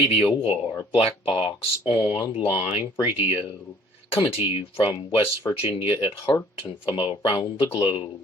BBOR, Black Box Online Radio, coming to you from West Virginia at heart and from around the globe.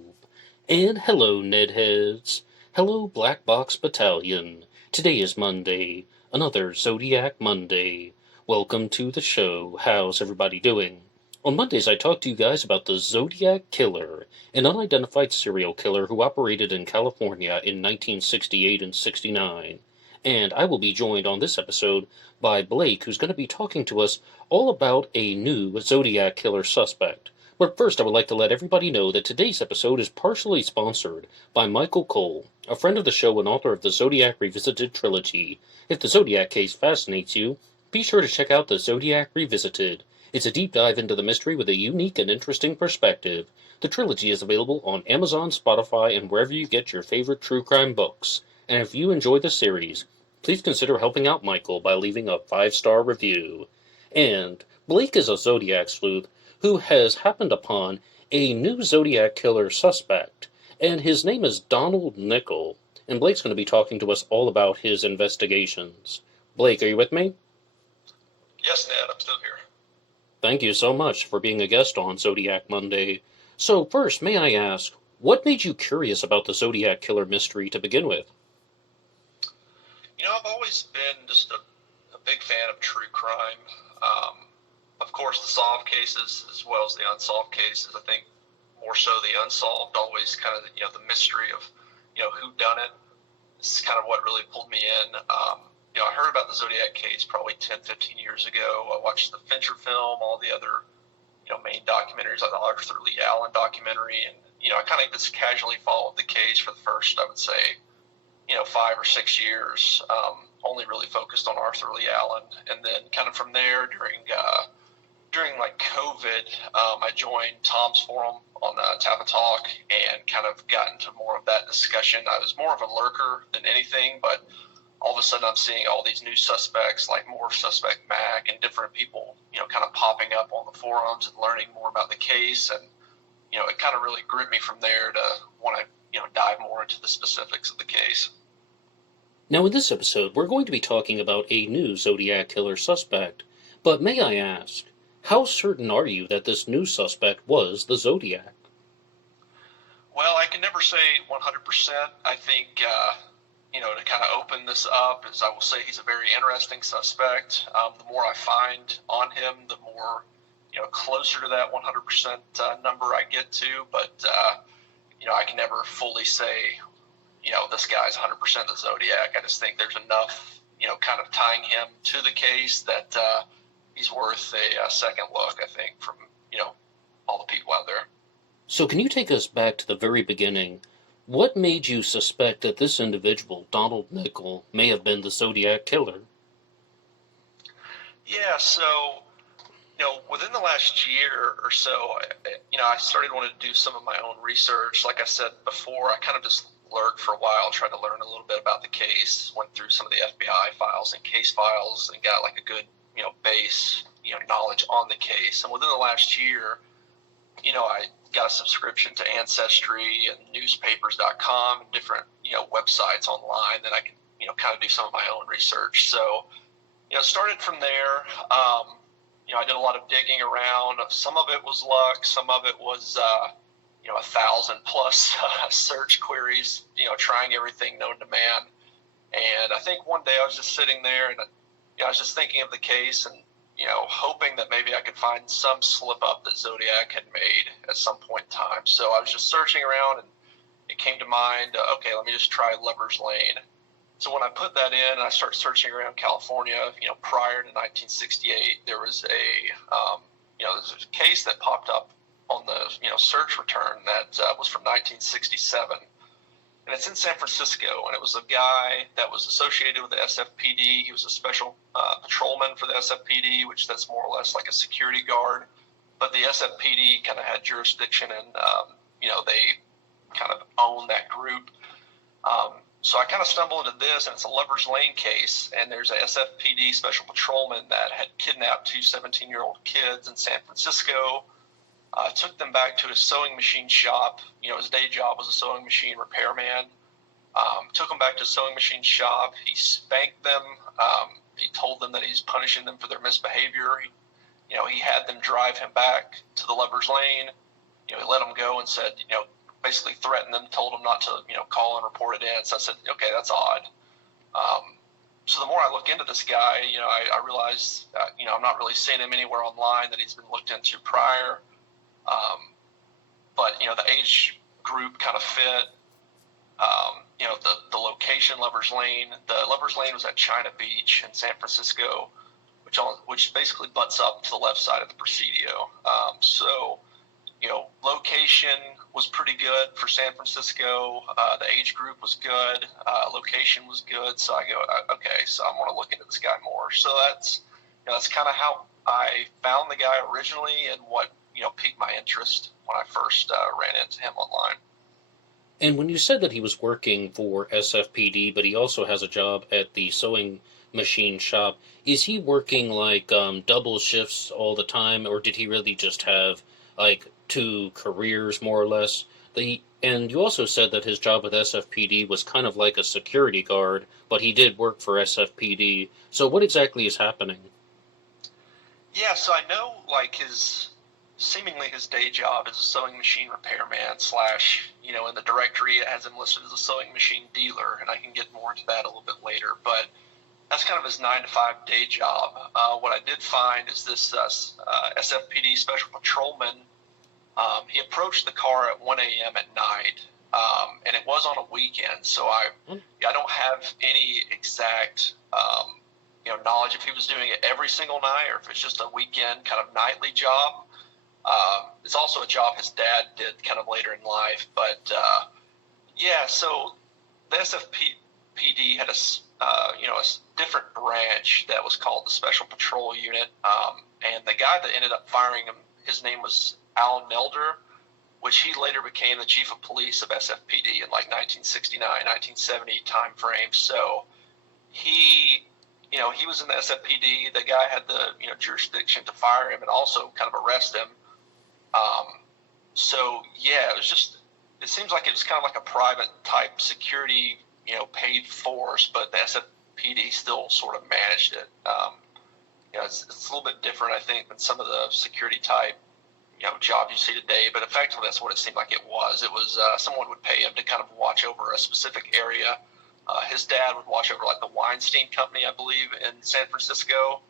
And hello, Nedheads. Hello, Black Box Battalion. Today is Monday, another Zodiac Monday. Welcome to the show. How's everybody doing? On Mondays, I talk to you guys about the Zodiac Killer, an unidentified serial killer who operated in California in 1968 and 69. And I will be joined on this episode by Blake, who's going to be talking to us all about a new Zodiac Killer suspect. But first, I would like to let everybody know that today's episode is partially sponsored by Michael Cole, a friend of the show and author of the Zodiac Revisited trilogy. If the Zodiac case fascinates you, be sure to check out the Zodiac Revisited. It's a deep dive into the mystery with a unique and interesting perspective. The trilogy is available on Amazon, Spotify, and wherever you get your favorite true crime books. And if you enjoy the series, please consider helping out Michael by leaving a 5-star review. And Blake is a Zodiac sleuth who has happened upon a new Zodiac Killer suspect, and his name is Donald Nicol, and Blake's going to be talking to us all about his investigations. Blake, are you with me? Yes, Ned, I'm still here. Thank you so much for being a guest on Zodiac Monday. So first, may I ask, what made you curious about the Zodiac Killer mystery to begin with? You know, I've always been just a big fan of true crime. Of course, the solved cases as well as the unsolved cases. I think more so the unsolved, always kind of, the mystery of, who done it. This is kind of what really pulled me in. I heard about the Zodiac case probably 10, 15 years ago. I watched the Fincher film, all the other, main documentaries like the Arthur Lee Allen documentary. And, I kind of just casually followed the case for the first, I would say, 5 or 6 years, only really focused on Arthur Lee Allen. And then kind of from there during like COVID, I joined Tom's forum on Tap and Talk and kind of got into more of that discussion. I was more of a lurker than anything, but all of a sudden I'm seeing all these new suspects like more Suspect Mac and different people, kind of popping up on the forums and learning more about the case. And, it kind of really gripped me from there to want to, dive more into the specifics of the case. Now in this episode, we're going to be talking about a new Zodiac Killer suspect. But may I ask, how certain are you that this new suspect was the Zodiac? Well, I can never say 100%. I think, to kind of open this up, is I will say he's a very interesting suspect. The more I find on him, the more, closer to that 100% number I get to. But, I can never fully say, this guy's 100% the Zodiac. I just think there's enough, kind of tying him to the case that he's worth a second look, I think, from, all the people out there. So can you take us back to the very beginning? What made you suspect that this individual, Donald Nicol, may have been the Zodiac Killer? Yeah, so, within the last year or so, I started wanting to do some of my own research. Like I said before, I kind of just lurked for a while, tried to learn a little bit about the case, went through some of the FBI files and case files and got like a good, base, knowledge on the case. And within the last year, I got a subscription to Ancestry and newspapers.com and different, websites online that I can, kind of do some of my own research. So, started from there. I did a lot of digging around. Some of it was luck. Some of it was, 1,000 plus search queries, trying everything known to man. And I think one day I was just sitting there and, I was just thinking of the case and, hoping that maybe I could find some slip up that Zodiac had made at some point in time. So I was just searching around and it came to mind, okay, let me just try Lover's Lane. So when I put that in and I started searching around California, prior to 1968, there was there's a case that popped up on the, search return that was from 1967. And it's in San Francisco, and it was a guy that was associated with the SFPD. He was a special patrolman for the SFPD, which that's more or less like a security guard. But the SFPD kind of had jurisdiction, and they kind of own that group. So I kind of stumbled into this, and it's a Lover's Lane case, and there's a SFPD special patrolman that had kidnapped 2 17-year-old kids in San Francisco. Took them back to his sewing machine shop. His day job was a sewing machine repairman. Took them back to his sewing machine shop. He spanked them. He told them that he's punishing them for their misbehavior. He had them drive him back to the Lover's Lane. He let them go and said, basically threatened them, told them not to, call and report it in. So I said, okay, that's odd. So the more I look into this guy, I realize, I'm not really seeing him anywhere online that he's been looked into prior. But, the age group kind of fit. The location, Lover's Lane. The Lover's Lane was at China Beach in San Francisco, which basically butts up to the left side of the Presidio. Location was pretty good for San Francisco. The age group was good. Location was good. So I go, okay, so I want to look into this guy more. So that's kind of how I found the guy originally, and what piqued my interest when I first ran into him online. And when you said that he was working for SFPD, but he also has a job at the sewing machine shop, is he working like double shifts all the time, or did he really just have like two careers more or less? And you also said that his job with SFPD was kind of like a security guard, but he did work for SFPD. So what exactly is happening? Yeah, so I know seemingly his day job is a sewing machine repairman / in the directory it has him listed as a sewing machine dealer, and I can get more into that a little bit later, but that's kind of his 9-to-5 day job. What I did find is this SFPD special patrolman, he approached the car at 1 a.m. at night, and it was on a weekend, so I don't have any exact knowledge if he was doing it every single night or if it's just a weekend kind of nightly job. It's also a job his dad did kind of later in life. But, so the SFPD had a different branch that was called the Special Patrol Unit. And the guy that ended up firing him, his name was Al Nelder, which he later became the chief of police of SFPD in 1969, 1970 time frame. So he was in the SFPD. The guy had the jurisdiction to fire him and also kind of arrest him. It seems like it was kind of like a private type security, paid force, but the SFPD still sort of managed it. It's a little bit different, I think, than some of the security type, jobs you see today, but effectively that's what it seemed like it was. It was someone would pay him to kind of watch over a specific area. His dad would watch over the Weinstein Company, I believe, in San Francisco.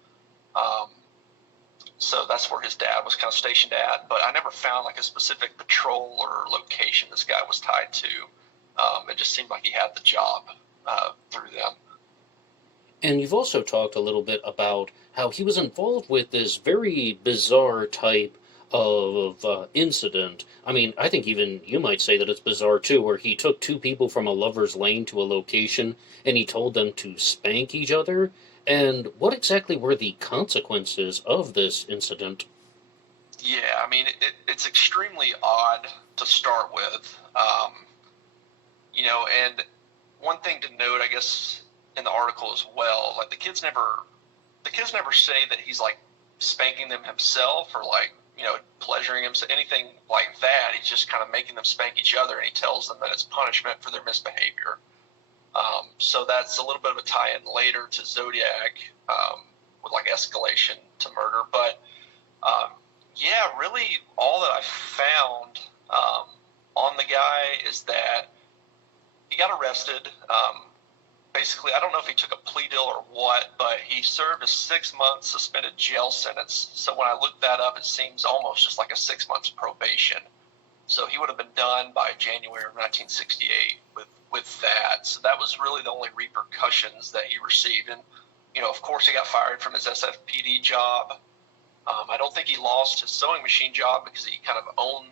So that's where his dad was kind of stationed at. But I never found a specific patrol or location this guy was tied to. It just seemed like he had the job through them. And you've also talked a little bit about how he was involved with this very bizarre type of incident. I mean, I think even you might say that it's bizarre too, where he took two people from a Lover's Lane to a location and he told them to spank each other. And what exactly were the consequences of this incident? Yeah, I mean, it's extremely odd to start with. And one thing to note, I guess, in the article as well, the kids never say that he's spanking them himself or pleasuring him, anything like that. He's just kind of making them spank each other, and he tells them that it's punishment for their misbehavior. So that's a little bit of a tie-in later to Zodiac with Escalation to murder. But really all that I found on the guy is that he got arrested. Basically, I don't know if he took a plea deal or what, but he served a 6-month suspended jail sentence. So when I looked that up, it seems almost just like a 6 months probation. So he would have been done by January of 1968 with that. So that was really the only repercussions that he received. And, of course, he got fired from his SFPD job. I don't think he lost his sewing machine job because he kind of owned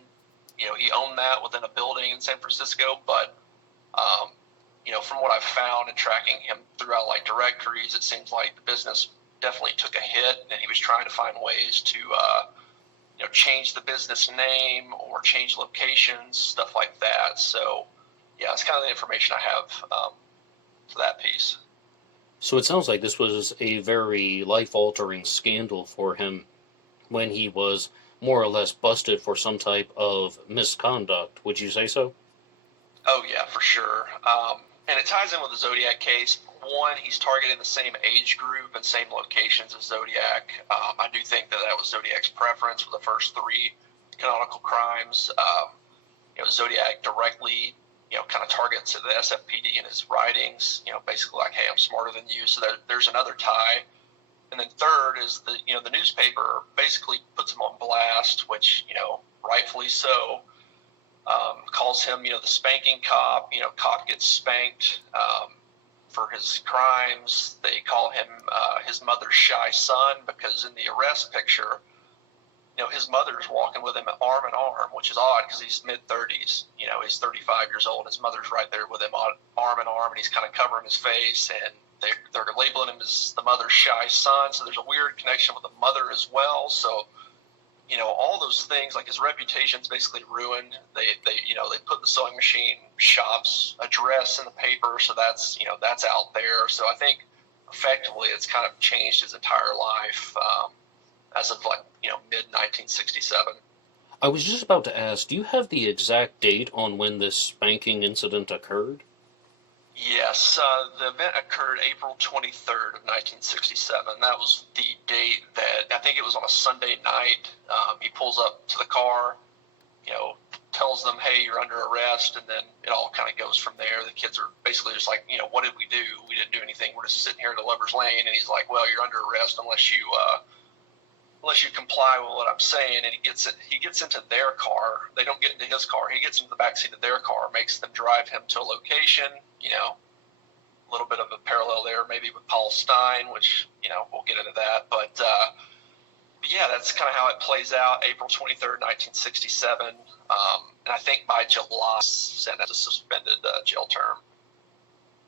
that within a building in San Francisco. But, from what I've found and tracking him throughout directories, it seems like the business definitely took a hit, and he was trying to find ways to, change the business name or change locations, stuff like that. So, yeah, that's kind of the information I have for that piece. So it sounds like this was a very life-altering scandal for him when he was more or less busted for some type of misconduct. Would you say so? Oh, yeah, for sure. And it ties in with the Zodiac case. one, he's targeting the same age group and same locations as Zodiac. I do think that was Zodiac's preference for the first three canonical crimes. Zodiac directly, kind of targets the SFPD in his writings, basically like, hey, I'm smarter than you. So there's another tie. And then third is the newspaper basically puts him on blast, which, rightfully so, calls him, the spanking cop. Cop gets spanked for his crimes. They call him his mother's shy son, because in the arrest picture, his mother's walking with him arm in arm, which is odd because he's mid-30s. He's 35 years old. His mother's right there with him arm in arm, and he's kind of covering his face, and they're labeling him as the mother's shy son. So there's a weird connection with the mother as well. So, all those things, like his reputation's basically ruined. They put the sewing machine shop's address in the paper, so that's out there. So I think effectively it's kind of changed his entire life as of mid 1967. I was just about to ask, do you have the exact date on when this spanking incident occurred? Yes, the event occurred April 23rd of 1967. That was the date that, I think it was on a Sunday night. He pulls up to the car, tells them, hey, you're under arrest, and then it all kind of goes from there. The kids are basically just like, what did we do? We didn't do anything. We're just sitting here in the Lover's Lane. And he's like, well, you're under arrest unless you comply with what I'm saying. And he gets into their car. They don't get into his car. He gets into the backseat of their car, makes them drive him to a location. A little bit of a parallel there maybe with Paul Stein, which, we'll get into that. But yeah, that's kind of how it plays out. April 23rd, 1967. And I think by July, sentenced a suspended jail term.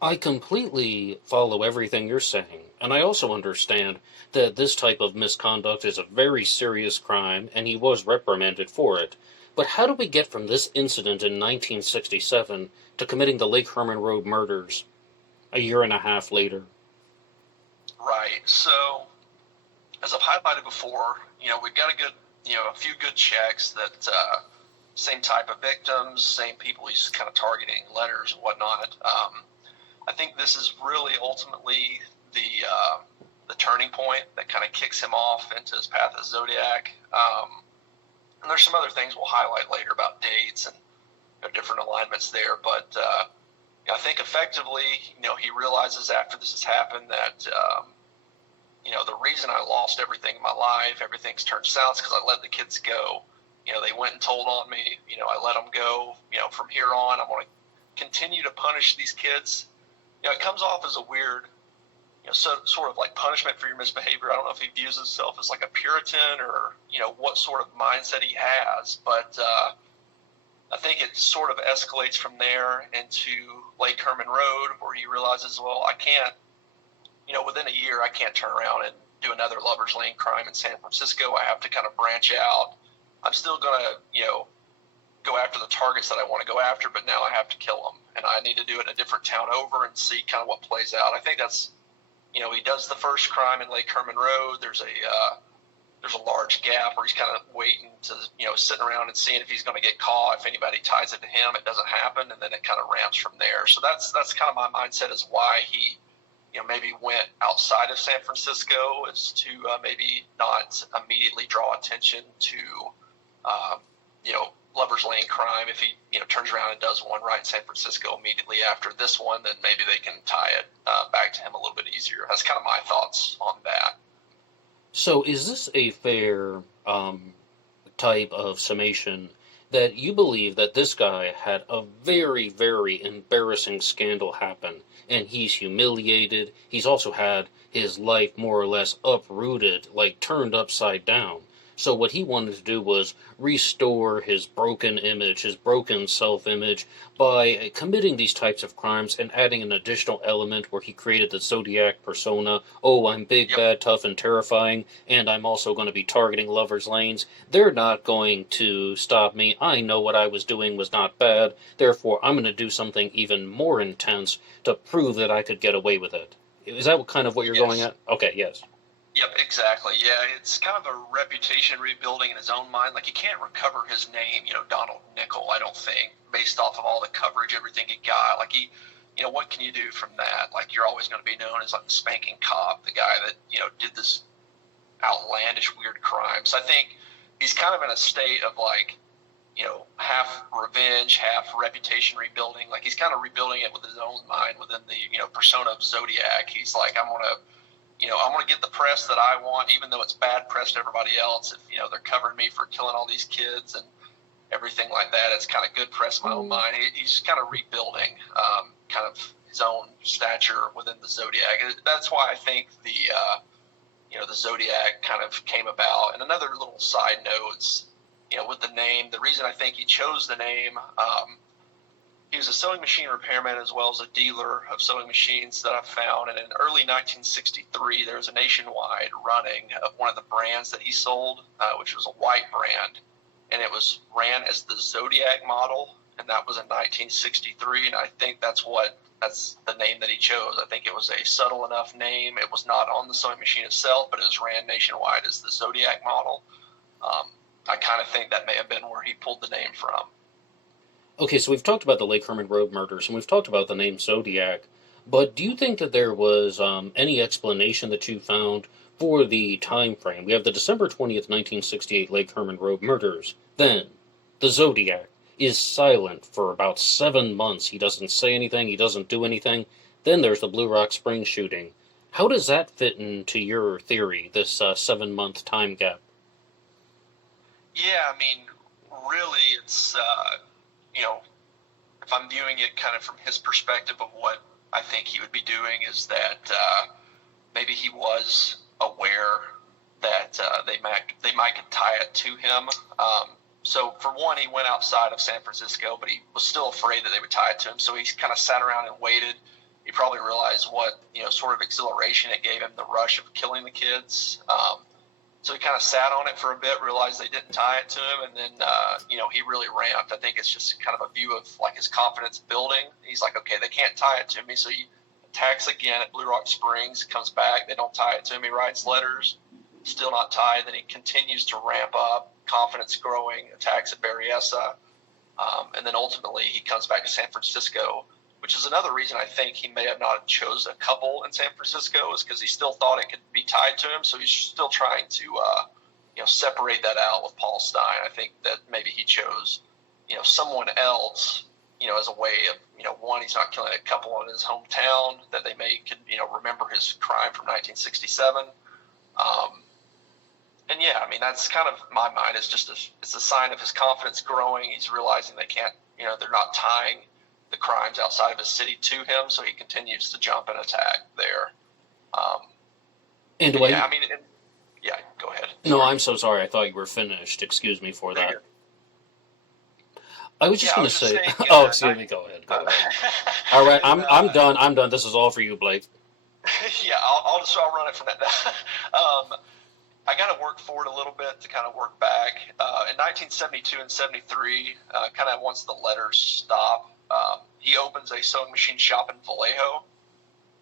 I completely follow everything you're saying, and I also understand that this type of misconduct is a very serious crime, and he was reprimanded for it. But how do we get from this incident in 1967 to committing the Lake Herman Road murders a year and a half later? Right. So, as I've highlighted before, we've got a few good checks that same type of victims, same people he's kind of targeting, letters and whatnot. I think this is really ultimately the turning point that kind of kicks him off into his path as Zodiac. And there's some other things we'll highlight later about dates and different alignments there. But I think effectively, he realizes after this has happened that, the reason I lost everything in my life, everything's turned south, is because I let the kids go. They went and told on me. I let them go. From here on, I'm going to continue to punish these kids. It comes off as a weird, sort of like punishment for your misbehavior. I don't know if he views himself as like a Puritan or, what sort of mindset he has. But I think it sort of escalates from there into Lake Herman Road, where he realizes, well, I can't, within a year, I can't turn around and do another Lover's Lane crime in San Francisco. I have to kind of branch out. I'm still going to, go after the targets that I want to go after, but now I have to kill them, and I need to do it in a different town over and see kind of what plays out. I think that's, he does the first crime in Lake Herman Road. There's a large gap where he's kind of waiting to, sitting around and seeing if he's going to get caught. If anybody ties it to him, it doesn't happen, and then it kind of ramps from there. So that's kind of my mindset as why he, maybe went outside of San Francisco, is to maybe not immediately draw attention to, Lover's Lane crime. If he, turns around and does one right in San Francisco immediately after this one, then maybe they can tie it back to him a little bit easier. That's kind of my thoughts on that. So is this a fair type of summation that you believe that this guy had a very, very embarrassing scandal happen, and he's humiliated? He's also had his life more or less uprooted, like turned upside down. So what he wanted to do was restore his broken image, his broken self-image, by committing these types of crimes and adding an additional element where he created the Zodiac persona. Oh, I'm big, bad, tough, and terrifying, and I'm also going to be targeting lovers' lanes. They're not going to stop me. I know what I was doing was not bad. Therefore, I'm going to do something even more intense to prove that I could get away with it. Is that kind of what you're going at? Okay, yes. Yep, exactly. Yeah, it's kind of a reputation rebuilding in his own mind. Like, he can't recover his name, Donald Nicol, I don't think, based off of all the coverage, everything he got. Like, he what can you do from that? Like, you're always going to be known as like the spanking cop, the guy that, did this outlandish, weird crime. So I think he's kind of in a state of like, half revenge, half reputation rebuilding. Like, he's kind of rebuilding it with his own mind within the, persona of Zodiac. He's like, I'm going to get the press that I want, even though it's bad press to everybody else. If, they're covering me for killing all these kids and everything like that, it's kind of good press in my own mind. He's kind of rebuilding kind of his own stature within the Zodiac. That's why I think the Zodiac kind of came about. And another little side note, with the name, the reason I think he chose the name, he was a sewing machine repairman as well as a dealer of sewing machines that I've found. And in early 1963, there was a nationwide running of one of the brands that he sold, which was a white brand. And it was ran as the Zodiac model. And that was in 1963. And I think that's the name that he chose. I think it was a subtle enough name. It was not on the sewing machine itself, but it was ran nationwide as the Zodiac model. I kind of think that may have been where he pulled the name from. Okay, so we've talked about the Lake Herman Road murders, and we've talked about the name Zodiac, but do you think that there was any explanation that you found for the time frame? We have the December 20th, 1968 Lake Herman Road murders. Then, the Zodiac is silent for about 7 months. He doesn't say anything, he doesn't do anything. Then there's the Blue Rock Spring shooting. How does that fit into your theory, this 7-month time gap? Yeah, I mean, really, it's, if I'm viewing it kind of from his perspective of what I think he would be doing, is that maybe he was aware that they might tie it to him. So for one, he went outside of San Francisco, but he was still afraid that they would tie it to him. So he kind of sat around and waited. He probably realized what, sort of exhilaration it gave him, the rush of killing the kids. So he kind of sat on it for a bit, realized they didn't tie it to him, and then, he really ramped. I think it's just kind of a view of, like, his confidence building. He's like, okay, they can't tie it to me, so he attacks again at Blue Rock Springs, comes back, they don't tie it to him, he writes letters, still not tied, then he continues to ramp up, confidence growing, attacks at Berryessa, and then ultimately he comes back to San Francisco, which is another reason I think he may have not chose a couple in San Francisco, is because he still thought it could be tied to him. So he's still trying to, separate that out with Paul Stein. I think that maybe he chose, someone else, as a way of, one, he's not killing a couple in his hometown that they could, remember his crime from 1967. And yeah, I mean, that's kind of my mind. It's a sign of his confidence growing. He's realizing they can't, they're not tying the crimes outside of his city to him, so he continues to jump and attack there. Go ahead. No, I'm so sorry. I thought you were finished. Excuse me for that. I was just going to say. Saying, excuse me. Go ahead. All right, I'm done. I'm done. This is all for you, Blake. Yeah, I'll run it from that. I got to work forward a little bit to kind of work back. In 1972 and 73, kind of once the letters stop, he opens a sewing machine shop in Vallejo.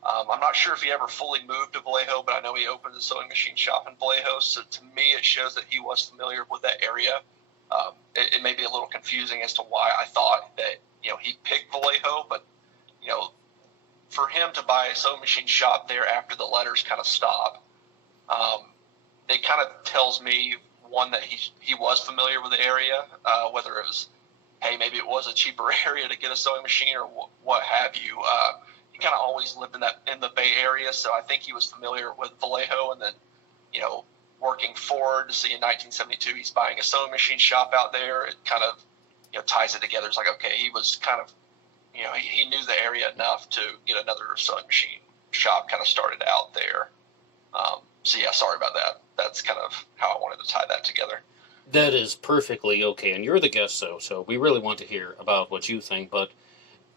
I'm not sure if he ever fully moved to Vallejo, but I know he opened a sewing machine shop in Vallejo. So to me, it shows that he was familiar with that area. It may be a little confusing as to why I thought that, he picked Vallejo, but, for him to buy a sewing machine shop there after the letters kind of stop, it kind of tells me, one, that he was familiar with the area, whether it was, hey, maybe it was a cheaper area to get a sewing machine or what have you. He kind of always lived in the Bay Area, so I think he was familiar with Vallejo. And then, working forward to see in 1972, he's buying a sewing machine shop out there. It kind of, ties it together. It's like, okay, he was kind of, he knew the area enough to get another sewing machine shop kind of started out there. So yeah, sorry about that. That's kind of how I wanted to tie that together. That is perfectly okay, and you're the guest, so we really want to hear about what you think, but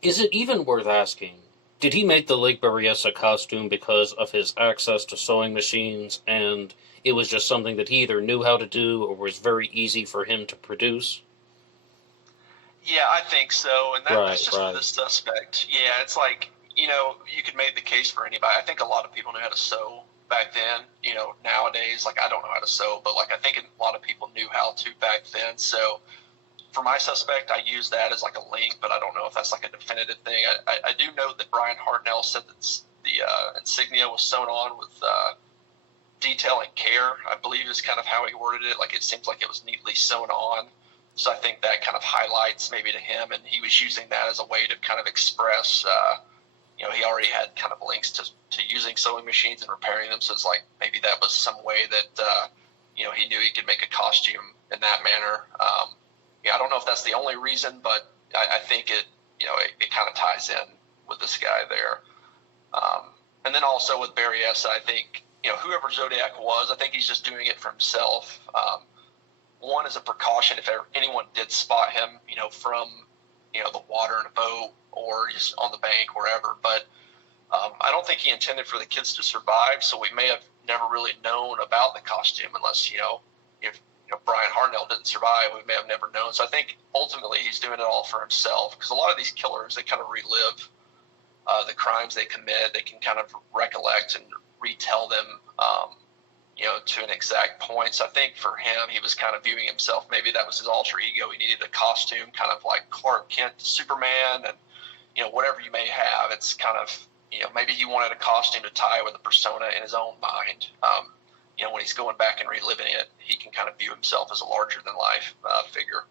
is it even worth asking, did he make the Lake Berryessa costume because of his access to sewing machines, and it was just something that he either knew how to do or was very easy for him to produce? Yeah, I think so, and that's just for the suspect. Yeah, it's like, you could make the case for anybody. I think a lot of people knew how to sew back then. Nowadays, like, I don't know how to sew, but, like, I think a lot of people knew how to back then. So, for my suspect, I use that as like a link, but I don't know if that's like a definitive thing. I do know that Brian Hartnell said that the insignia was sewn on with detail and care, I believe is kind of how he worded it. Like, it seems like it was neatly sewn on. So I think that kind of highlights maybe to him, and he was using that as a way to kind of express, he already had kind of links to using sewing machines and repairing them. So it's like maybe that was some way that, he knew he could make a costume in that manner. I don't know if that's the only reason, but I think it kind of ties in with this guy there. And then also with Berryessa, I think, whoever Zodiac was, I think he's just doing it for himself. One is a precaution if anyone did spot him, from, the water in a boat or just on the bank, wherever. But I don't think he intended for the kids to survive, so we may have never really known about the costume unless, if Brian Hartnell didn't survive, we may have never known. So I think ultimately he's doing it all for himself, because a lot of these killers, they kind of relive the crimes they commit. They can kind of recollect and retell them, to an exact point. So I think for him, he was kind of viewing himself, maybe that was his alter ego. He needed a costume, kind of like Clark Kent, Superman, and, whatever you may have. It's kind of, maybe he wanted a costume to tie with a persona in his own mind. When he's going back and reliving it, he can kind of view himself as a larger-than-life figure.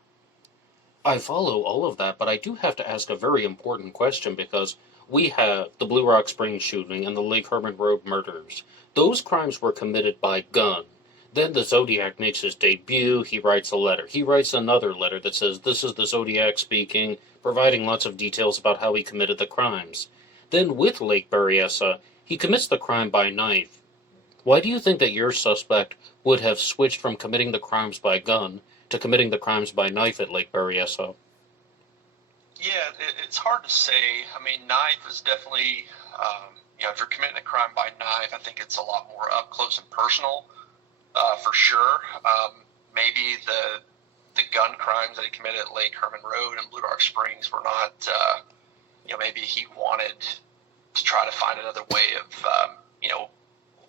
I follow all of that, but I do have to ask a very important question, because we have the Blue Rock Springs shooting and the Lake Herman Road murders. Those crimes were committed by gun. Then the Zodiac makes his debut. He writes a letter. He writes another letter that says, "This is the Zodiac speaking," providing lots of details about how he committed the crimes. Then with Lake Berryessa, he commits the crime by knife. Why do you think that your suspect would have switched from committing the crimes by gun to committing the crimes by knife at Lake Berryessa? Yeah, it's hard to say. I mean, knife is definitely, if you're committing a crime by knife, I think it's a lot more up close and personal, for sure. Maybe the gun crimes that he committed at Lake Herman Road and Blue Rock Springs were not, maybe he wanted to try to find another way of,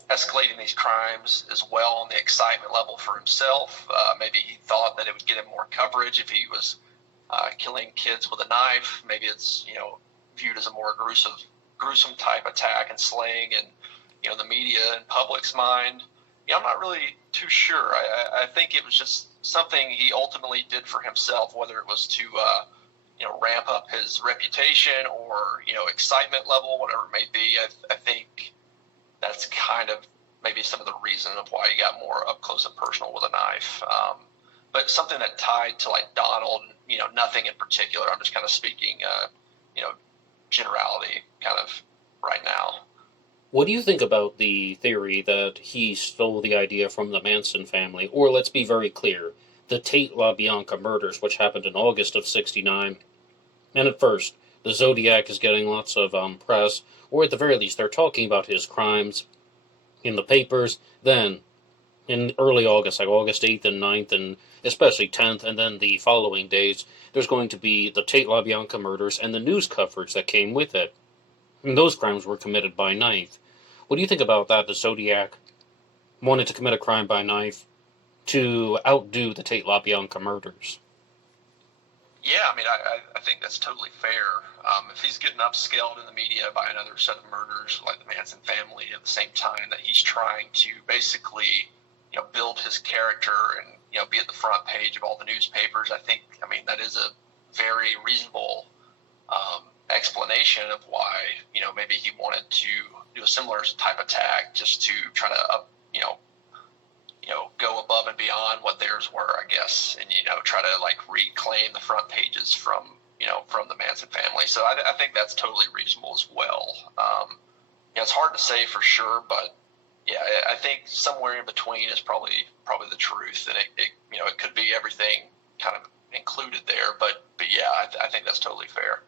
escalating these crimes as well on the excitement level for himself. Maybe he thought that it would get him more coverage if he was killing kids with a knife. Maybe it's, viewed as a more gruesome type attack and slaying in, the media and public's mind. I'm not really too sure. I think it was just something he ultimately did for himself, whether it was to, ramp up his reputation or, excitement level, whatever it may be. I think that's kind of maybe some of the reason of why he got more up close and personal with a knife. But something that tied to like Donald, nothing in particular. I'm just kind of speaking, generality kind of right now. What do you think about the theory that he stole the idea from the Manson family? Or let's be very clear, the Tate LaBianca murders, which happened in August of '69. And at first, the Zodiac is getting lots of press, or at the very least, they're talking about his crimes in the papers. Then, in early August, like August 8th and 9th, and especially 10th, and then the following days, there's going to be the Tate LaBianca murders and the news coverage that came with it. And those crimes were committed by knife. What do you think about that? The Zodiac wanted to commit a crime by knife to outdo the Tate LaBianca murders. Yeah, I mean, I think that's totally fair. If he's getting upscaled in the media by another set of murders like the Manson family at the same time that he's trying to basically, build his character and, be at the front page of all the newspapers, I mean, that is a very reasonable explanation of why, maybe he wanted to do a similar type attack just to try to, go above and beyond what theirs were, I guess, and, try to like reclaim the front pages from the Manson family. So I think that's totally reasonable as well. It's hard to say for sure, but yeah, I think somewhere in between is probably the truth, and it could be everything kind of included there, but yeah, I think that's totally fair.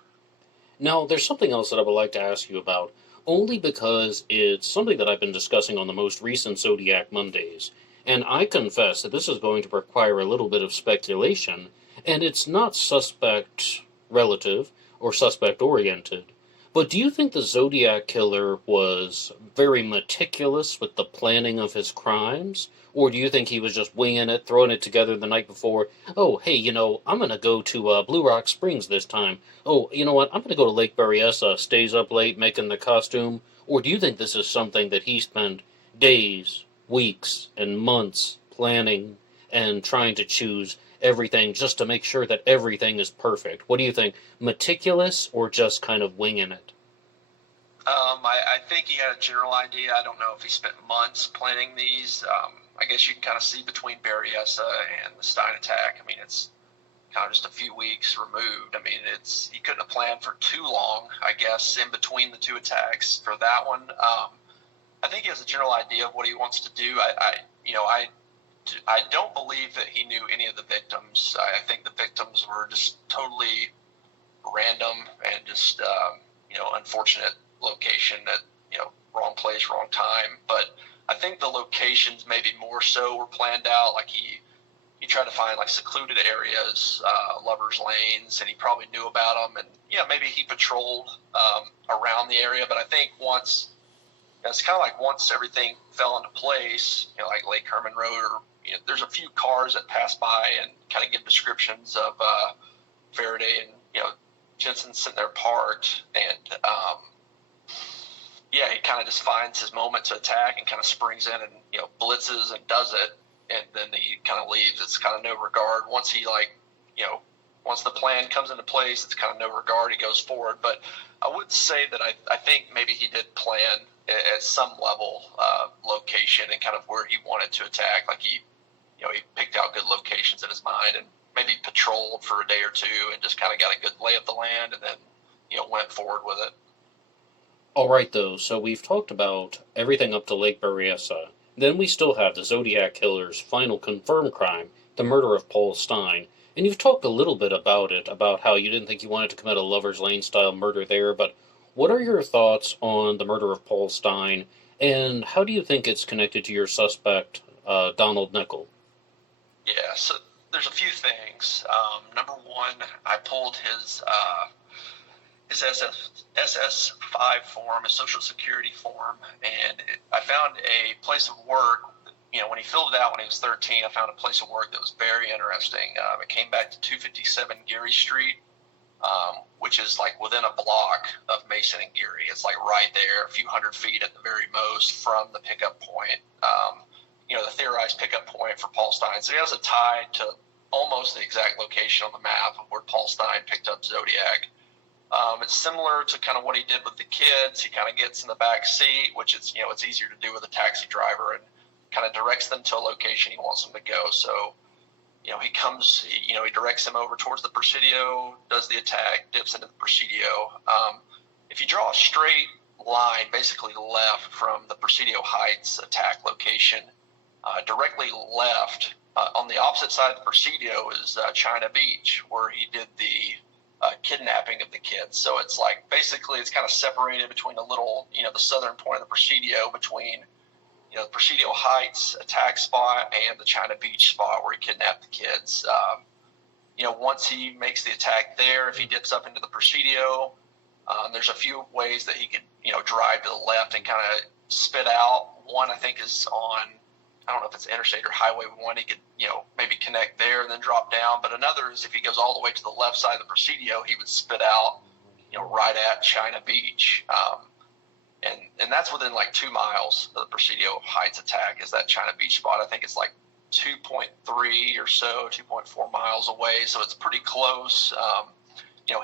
Now, there's something else that I would like to ask you about, only because it's something that I've been discussing on the most recent Zodiac Mondays, and I confess that this is going to require a little bit of speculation, and it's not suspect relative or suspect oriented, But do you think the Zodiac Killer was very meticulous with the planning of his crimes? Or do you think he was just winging it, throwing it together the night before? Oh, hey, I'm going to go to Blue Rock Springs this time. Oh, you know what? I'm going to go to Lake Berryessa, stays up late making the costume. Or do you think this is something that he spent days, weeks, and months planning and trying to choose everything just to make sure that everything is perfect? What do you think? Meticulous or just kind of winging it? I think he had a general idea. I don't know if he spent months planning these. I guess you can kind of see between Berryessa and the Stein attack. I mean, it's kind of just a few weeks removed. I mean, he couldn't have planned for too long, I guess, in between the two attacks for that one. I think he has a general idea of what he wants to do. I don't believe that he knew any of the victims. I think the victims were just totally random and just unfortunate location at wrong place, wrong time. But I think the locations maybe more so were planned out. Like he tried to find like secluded areas, lovers lanes, and he probably knew about them. And maybe he patrolled around the area. But I think once everything fell into place, like Lake Herman Road, or there's a few cars that pass by and kind of give descriptions of Faraday and Jensen sitting there parked, and he kind of just finds his moment to attack and kind of springs in and blitzes and does it, and then he kind of leaves. It's kind of no regard. Once once the plan comes into place, it's kind of no regard. He goes forward. But I would say that I think maybe he did plan at some level location and kind of where he wanted to attack. Like he picked out good locations in his mind and maybe patrolled for a day or two and just kind of got a good lay of the land and then went forward with it. All right, though, so we've talked about everything up to Lake Berryessa. Then we still have the Zodiac Killer's final confirmed crime, the murder of Paul Stein. And you've talked a little bit about it, about how you didn't think you wanted to commit a Lover's Lane-style murder there, but what are your thoughts on the murder of Paul Stein, and how do you think it's connected to your suspect, Donald Nicol? Yeah, so there's a few things. Number one, I pulled his SS5 form, his Social Security form, and I found a place of work. When he filled it out when he was 13, I found a place of work that was very interesting. It came back to 257 Geary Street, which is like within a block of Mason and Geary. It's like right there, a few hundred feet at the very most from the pickup point. The theorized pickup point for Paul Stein. So he has a tie to almost the exact location on the map of where Paul Stein picked up Zodiac. It's similar to kind of what he did with the kids. He kind of gets in the back seat, which it's easier to do with a taxi driver, and kind of directs them to a location he wants them to go. So, he directs them over towards the Presidio, does the attack, dips into the Presidio. If you draw a straight line, basically left from the Presidio Heights attack location, directly left on the opposite side of the Presidio is China Beach, where he did the kidnapping of the kids. So it's like basically it's kind of separated between a little, the southern point of the Presidio between, the Presidio Heights attack spot and the China Beach spot where he kidnapped the kids. Once he makes the attack there, if he dips up into the Presidio, there's a few ways that he could, drive to the left and kind of spit out. One, I think, is on, I don't know if it's Interstate or Highway 1. He could, maybe connect there and then drop down. But another is if he goes all the way to the left side of the Presidio, he would spit out, right at China Beach. And that's within like 2 miles of the Presidio Heights attack is that China Beach spot. I think it's like 2.3 or so, 2.4 miles away. So it's pretty close.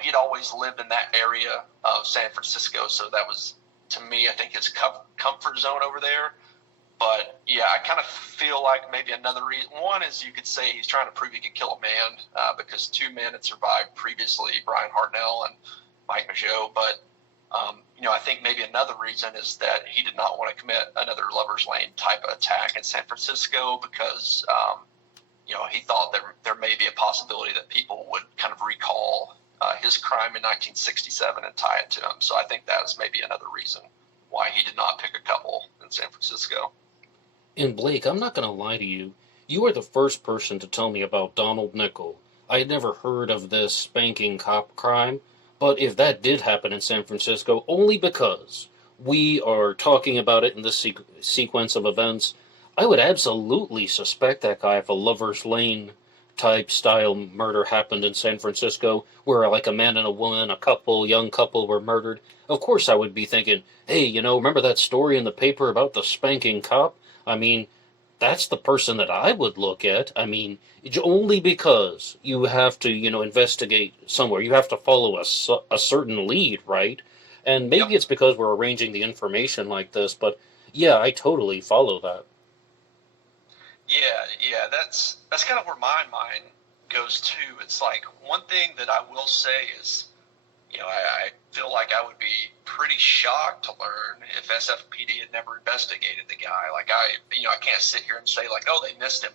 He'd always lived in that area of San Francisco. So that was, to me, I think his comfort zone over there. But, yeah, I kind of feel like maybe another reason. One is you could say he's trying to prove he could kill a man because 2 men had survived previously, Brian Hartnell and Mike Mageau. But, I think maybe another reason is that he did not want to commit another Lover's Lane type of attack in San Francisco because, he thought that there may be a possibility that people would kind of recall his crime in 1967 and tie it to him. So I think that's maybe another reason why he did not pick a couple in San Francisco. And Blake, I'm not going to lie to you. You are the first person to tell me about Donald Nicol. I had never heard of this spanking cop crime, But if that did happen in San Francisco, only because we are talking about it in this sequence of events, I would absolutely suspect that guy if a Lover's Lane type style murder happened in San Francisco, where like a man and a woman, a couple, young couple were murdered. Of course I would be thinking, hey, remember that story in the paper about the spanking cop? I mean, that's the person that I would look at. I mean, only because you have to, investigate somewhere. You have to follow a certain lead, right? And Yep. maybe it's because we're arranging the information like this, but yeah, I totally follow that. Yeah, that's kind of where my mind goes too. It's like one thing that I will say is, I feel like I would be pretty shocked to learn if SFPD had never investigated the guy. Like I can't sit here and say like, oh, they missed him.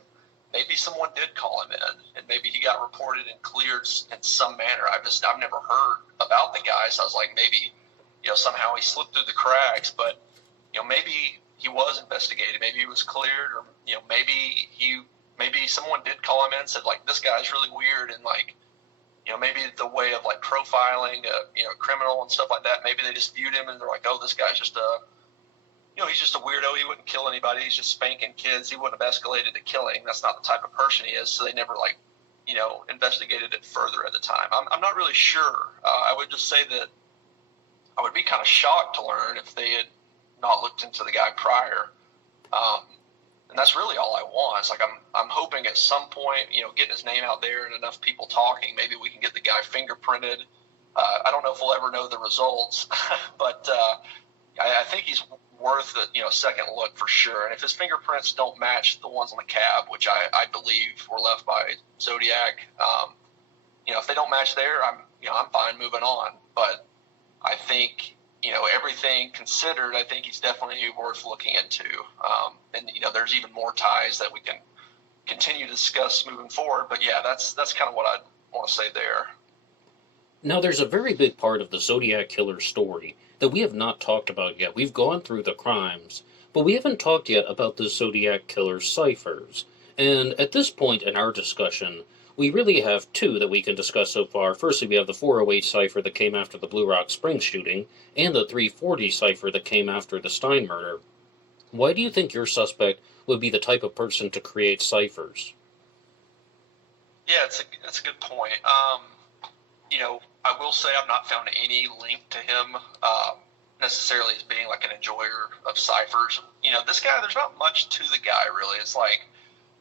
Maybe someone did call him in, and maybe he got reported and cleared in some manner. I've never heard about the guy, so I was like, maybe, somehow he slipped through the cracks. But maybe he was investigated. Maybe he was cleared, or maybe someone did call him in and said like, this guy's really weird, and like, maybe the way of like profiling a criminal and stuff like that, maybe they just viewed him and they're like, oh, this guy's just he's just a weirdo. He wouldn't kill anybody. He's just spanking kids. He wouldn't have escalated to killing. That's not the type of person he is. So they never investigated it further at the time. I'm not really sure. I would just say that I would be kind of shocked to learn if they had not looked into the guy prior. And that's really all I want. It's like I'm hoping at some point, getting his name out there and enough people talking, maybe we can get the guy fingerprinted. I don't know if we'll ever know the results, but I think he's worth a second look for sure. And if his fingerprints don't match the ones on the cab, which I believe were left by Zodiac, if they don't match there, I'm fine moving on. But I think, everything considered, I think he's definitely worth looking into. And there's even more ties that we can continue to discuss moving forward. But yeah, that's kind of what I want to say there. Now, there's a very big part of the Zodiac Killer story that we have not talked about yet. We've gone through the crimes, but we haven't talked yet about the Zodiac Killer ciphers. And at this point in our discussion, we really have two that we can discuss so far. Firstly, we have the 408 cipher that came after the Blue Rock Springs shooting, and the 340 cipher that came after the Stein murder. Why do you think your suspect would be the type of person to create ciphers? Yeah, it's a good point. I will say I've not found any link to him necessarily as being like an enjoyer of ciphers. This guy, there's not much to the guy really. It's like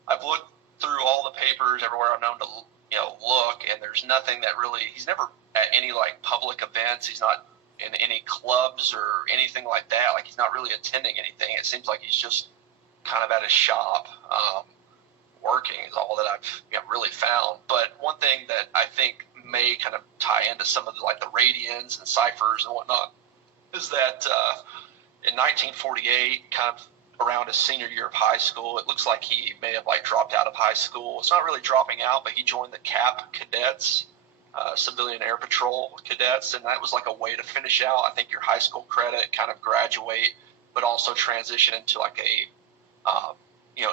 I've looked through all the papers everywhere I've known to look, and there's nothing that really. He's never at any like public events. He's not in any clubs or anything like that. Like he's not really attending anything. It seems like he's just kind of at his shop. Working is all that I've really found. But one thing that I think may kind of tie into some of the radians and ciphers and whatnot is that in 1948, kind of around his senior year of high school, it looks like he may have dropped out of high school. It's not really dropping out, but he joined the CAP cadets, Civilian Air Patrol cadets, and that was like a way to finish out, I think, your high school credit, kind of graduate, but also transition into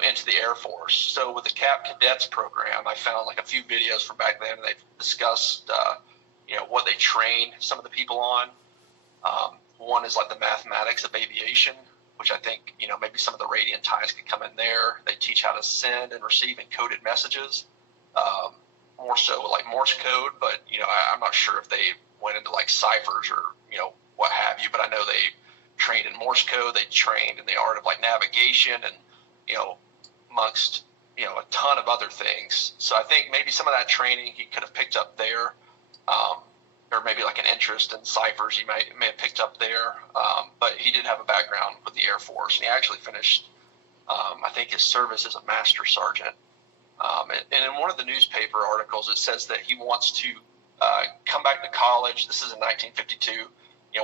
into the Air Force. So with the CAP Cadets program, I found a few videos from back then, and they've discussed, what they train some of the people on. One is the mathematics of aviation, which I think, maybe some of the radiant ties could come in there. They teach how to send and receive encoded messages, more so Morse code, but, I'm not sure if they went into ciphers or, what have you, but I know they trained in Morse code. They trained in the art of navigation and, amongst, a ton of other things. So I think maybe some of that training he could have picked up there, or maybe an interest in ciphers he may have picked up there. But he did have a background with the Air Force, and he actually finished, I think, his service as a master sergeant. And in one of the newspaper articles, it says that he wants to come back to college. This is in 1952.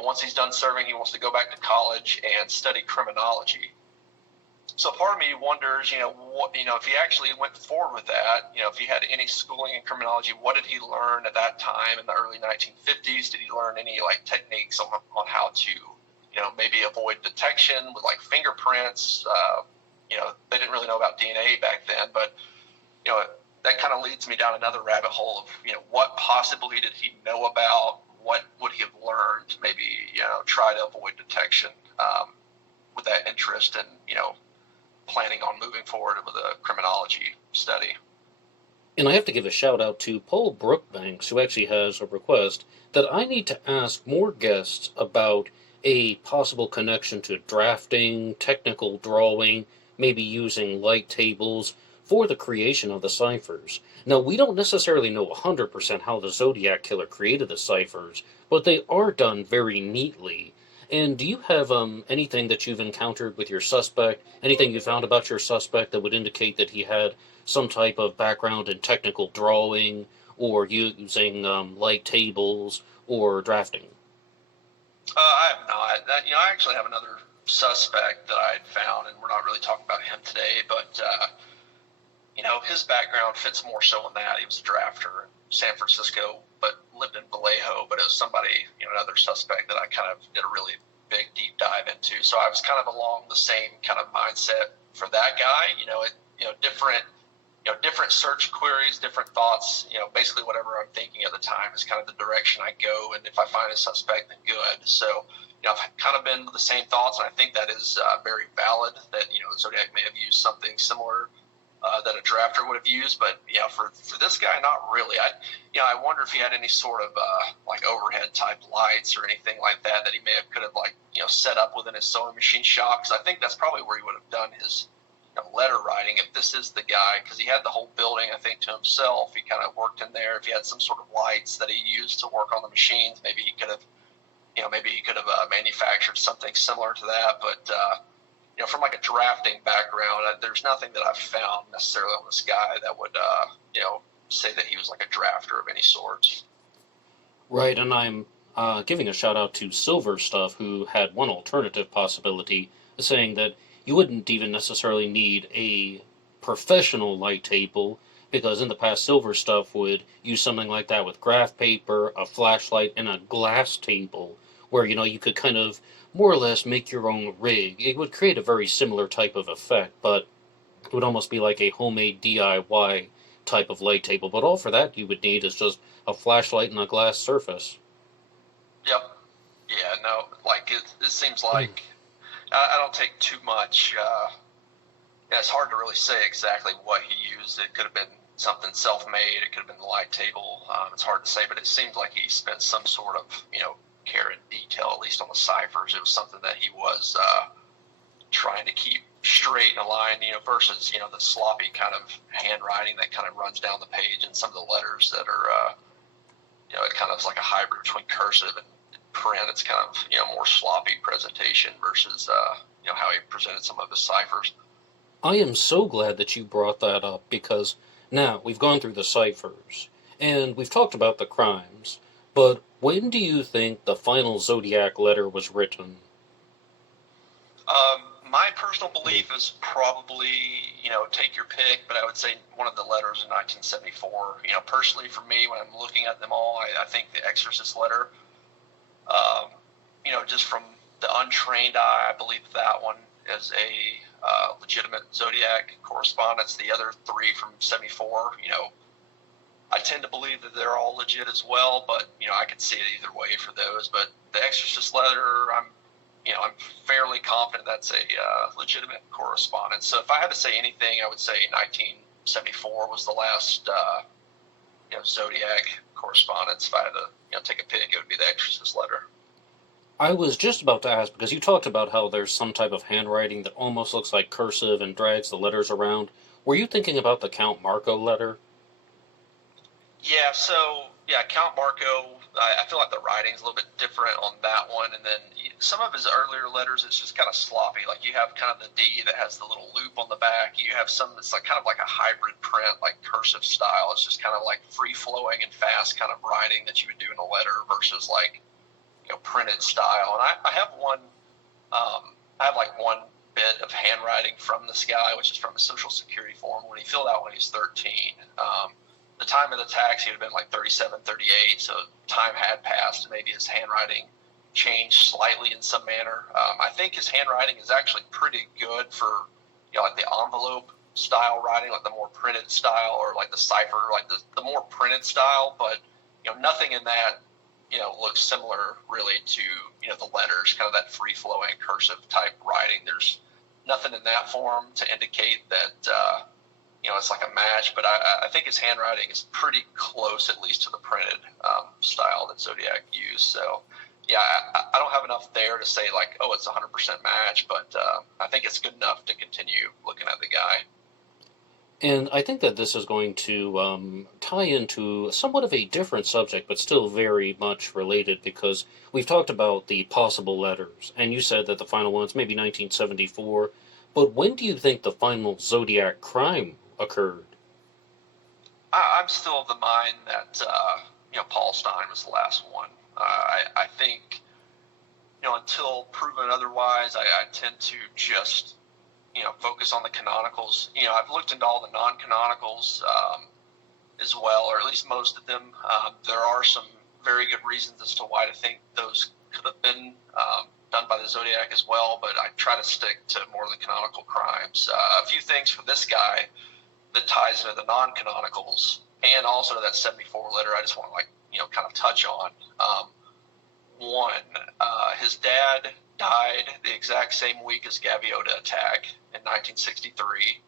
Once he's done serving, he wants to go back to college and study criminology. So part of me wonders, if he actually went forward with that, if he had any schooling in criminology, what did he learn at that time in the early 1950s? Did he learn any techniques on how to, maybe avoid detection with fingerprints? They didn't really know about DNA back then, but, that kind of leads me down another rabbit hole of, what possibly did he know about? what would he have learned to maybe, try to avoid detection with that interest and, planning on moving forward with a criminology study. And I have to give a shout out to Paul Brookbanks, who actually has a request that I need to ask more guests about a possible connection to drafting, technical drawing, maybe using light tables for the creation of the ciphers. Now, we don't necessarily know 100% how the Zodiac Killer created the ciphers, but they are done very neatly. And do you have anything that you've encountered with your suspect, anything you found about your suspect that would indicate that he had some type of background in technical drawing or using light tables or drafting? I have not. I actually have another suspect that I had found, and we're not really talking about him today, but, his background fits more so in that. He was a drafter in San Francisco, but lived in Vallejo, but it was somebody, another suspect that I kind of did a really big deep dive into. So I was kind of along the same kind of mindset for that guy, different search queries, different thoughts, basically whatever I'm thinking at the time is kind of the direction I go. And if I find a suspect, then good. So, I've kind of been with the same thoughts, and I think that is very valid that, Zodiac may have used something similar that a drafter would have used. But, for this guy, not really. I wonder if he had any sort of like overhead type lights or anything like that he could have set up within his sewing machine shop. Because I think that's probably where he would have done his letter writing, if this is the guy, because he had the whole building, I think, to himself. He kind of worked in there. If he had some sort of lights that he used to work on the machines, maybe he could have manufactured something similar to that. But from like a drafting background, there's nothing that I've found necessarily on this guy that would say that he was like a drafter of any sorts. Right, and I'm giving a shout out to Silver Stuff, who had one alternative possibility, saying that you wouldn't even necessarily need a professional light table, because in the past Silver Stuff would use something like that with graph paper, a flashlight, and a glass table, where you could kind of more or less make your own rig. It would create a very similar type of effect, but it would almost be like a homemade DIY type of light table. But all for that you would need is just a flashlight and a glass surface. Yep. Yeah, no, like it seems like I don't take too much. It's hard to really say exactly what he used. It could have been something self-made. It could have been the light table. It's hard to say, but it seems like he spent some sort of, care and detail, at least on the ciphers. It was something that he was trying to keep straight and aligned, versus, the sloppy kind of handwriting that kind of runs down the page, and some of the letters that are, it kind of is like a hybrid between cursive and print. It's kind of, more sloppy presentation versus, how he presented some of his ciphers. I am so glad that you brought that up, because now we've gone through the ciphers, and we've talked about the crimes, but when do you think the final Zodiac letter was written? My personal belief is probably, take your pick, but I would say one of the letters in 1974. Personally for me, when I'm looking at them all, I think the Exorcist letter, just from the untrained eye, I believe that one is a legitimate Zodiac correspondence. The other three from 74, I tend to believe that they're all legit as well, but, I could see it either way for those. But the Exorcist letter, I'm fairly confident that's a legitimate correspondence. So if I had to say anything, I would say 1974 was the last, Zodiac correspondence. If I had to, take a pick, it would be the Exorcist letter. I was just about to ask, because you talked about how there's some type of handwriting that almost looks like cursive and drags the letters around. Were you thinking about the Count Marco letter? Yeah, Count Marco, I feel like the writing's a little bit different on that one, and then some of his earlier letters, it's just kind of sloppy. Like, you have kind of the D that has the little loop on the back. You have some that's like kind of like a hybrid print, like cursive style. It's just kind of like free-flowing and fast kind of writing that you would do in a letter versus like, printed style. And I have one bit of handwriting from this guy, which is from his Social Security form when he filled out when he was 13. The time of the tax, he would have been like 37, 38, so time had passed, and maybe his handwriting changed slightly in some manner. I think his handwriting is actually pretty good for, like the envelope style writing, like the more printed style, or like the cipher, like the more printed style, but, nothing in that, looks similar really to, the letters, kind of that free-flowing cursive type writing. There's nothing in that form to indicate that, it's like a match, but I think his handwriting is pretty close, at least, to the printed style that Zodiac used. So, yeah, I don't have enough there to say, like, oh, it's a 100% match, but I think it's good enough to continue looking at the guy. And I think that this is going to tie into somewhat of a different subject, but still very much related, because we've talked about the possible letters, and you said that the final one's maybe 1974. But when do you think the final Zodiac crime occurred? I'm still of the mind that, Paul Stein was the last one. I think, until proven otherwise, I tend to just focus on the canonicals. I've looked into all the non-canonicals as well, or at least most of them. There are some very good reasons as to why to think those could have been done by the Zodiac as well, but I try to stick to more of the canonical crimes. A few things for this guy that ties into the non-canonicals and also to that 74 letter I just want to kind of touch on. One, his dad died the exact same week as Gaviota attack in 1963.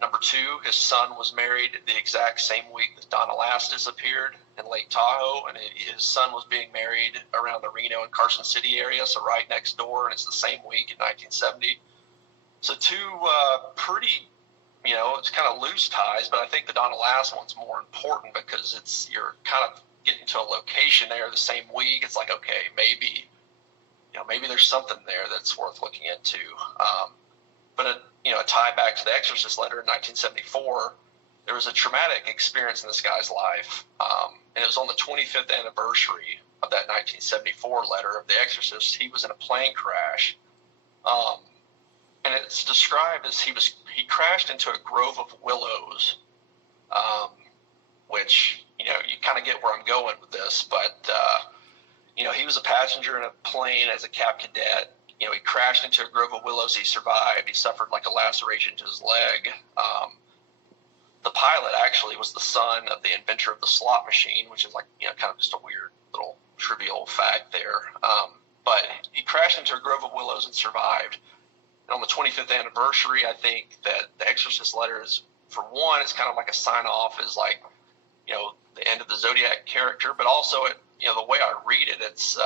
Number two, his son was married the exact same week that Donna Lass disappeared in Lake Tahoe, and his son was being married around the Reno and Carson City area, so right next door, and it's the same week in 1970. So two pretty, it's kind of loose ties, but I think the Donna Lass one's more important because you're kind of getting to a location there the same week. It's like, okay, maybe there's something there that's worth looking into. But a tie back to the Exorcist letter in 1974, there was a traumatic experience in this guy's life, and it was on the 25th anniversary of that 1974 letter of the Exorcist. He was in a plane crash, and it's described as he crashed into a grove of willows, which you kind of get where I'm going with this, but he was a passenger in a plane as a cap cadet. He crashed into a grove of willows. He survived. He suffered like a laceration to his leg. The pilot actually was the son of the inventor of the slot machine, which is like, kind of just a weird little trivial fact there. But he crashed into a grove of willows and survived. And on the 25th anniversary, I think that the Exorcist letter is, for one, it's kind of like a sign off as like, the end of the Zodiac character, but also the way I read it, it's,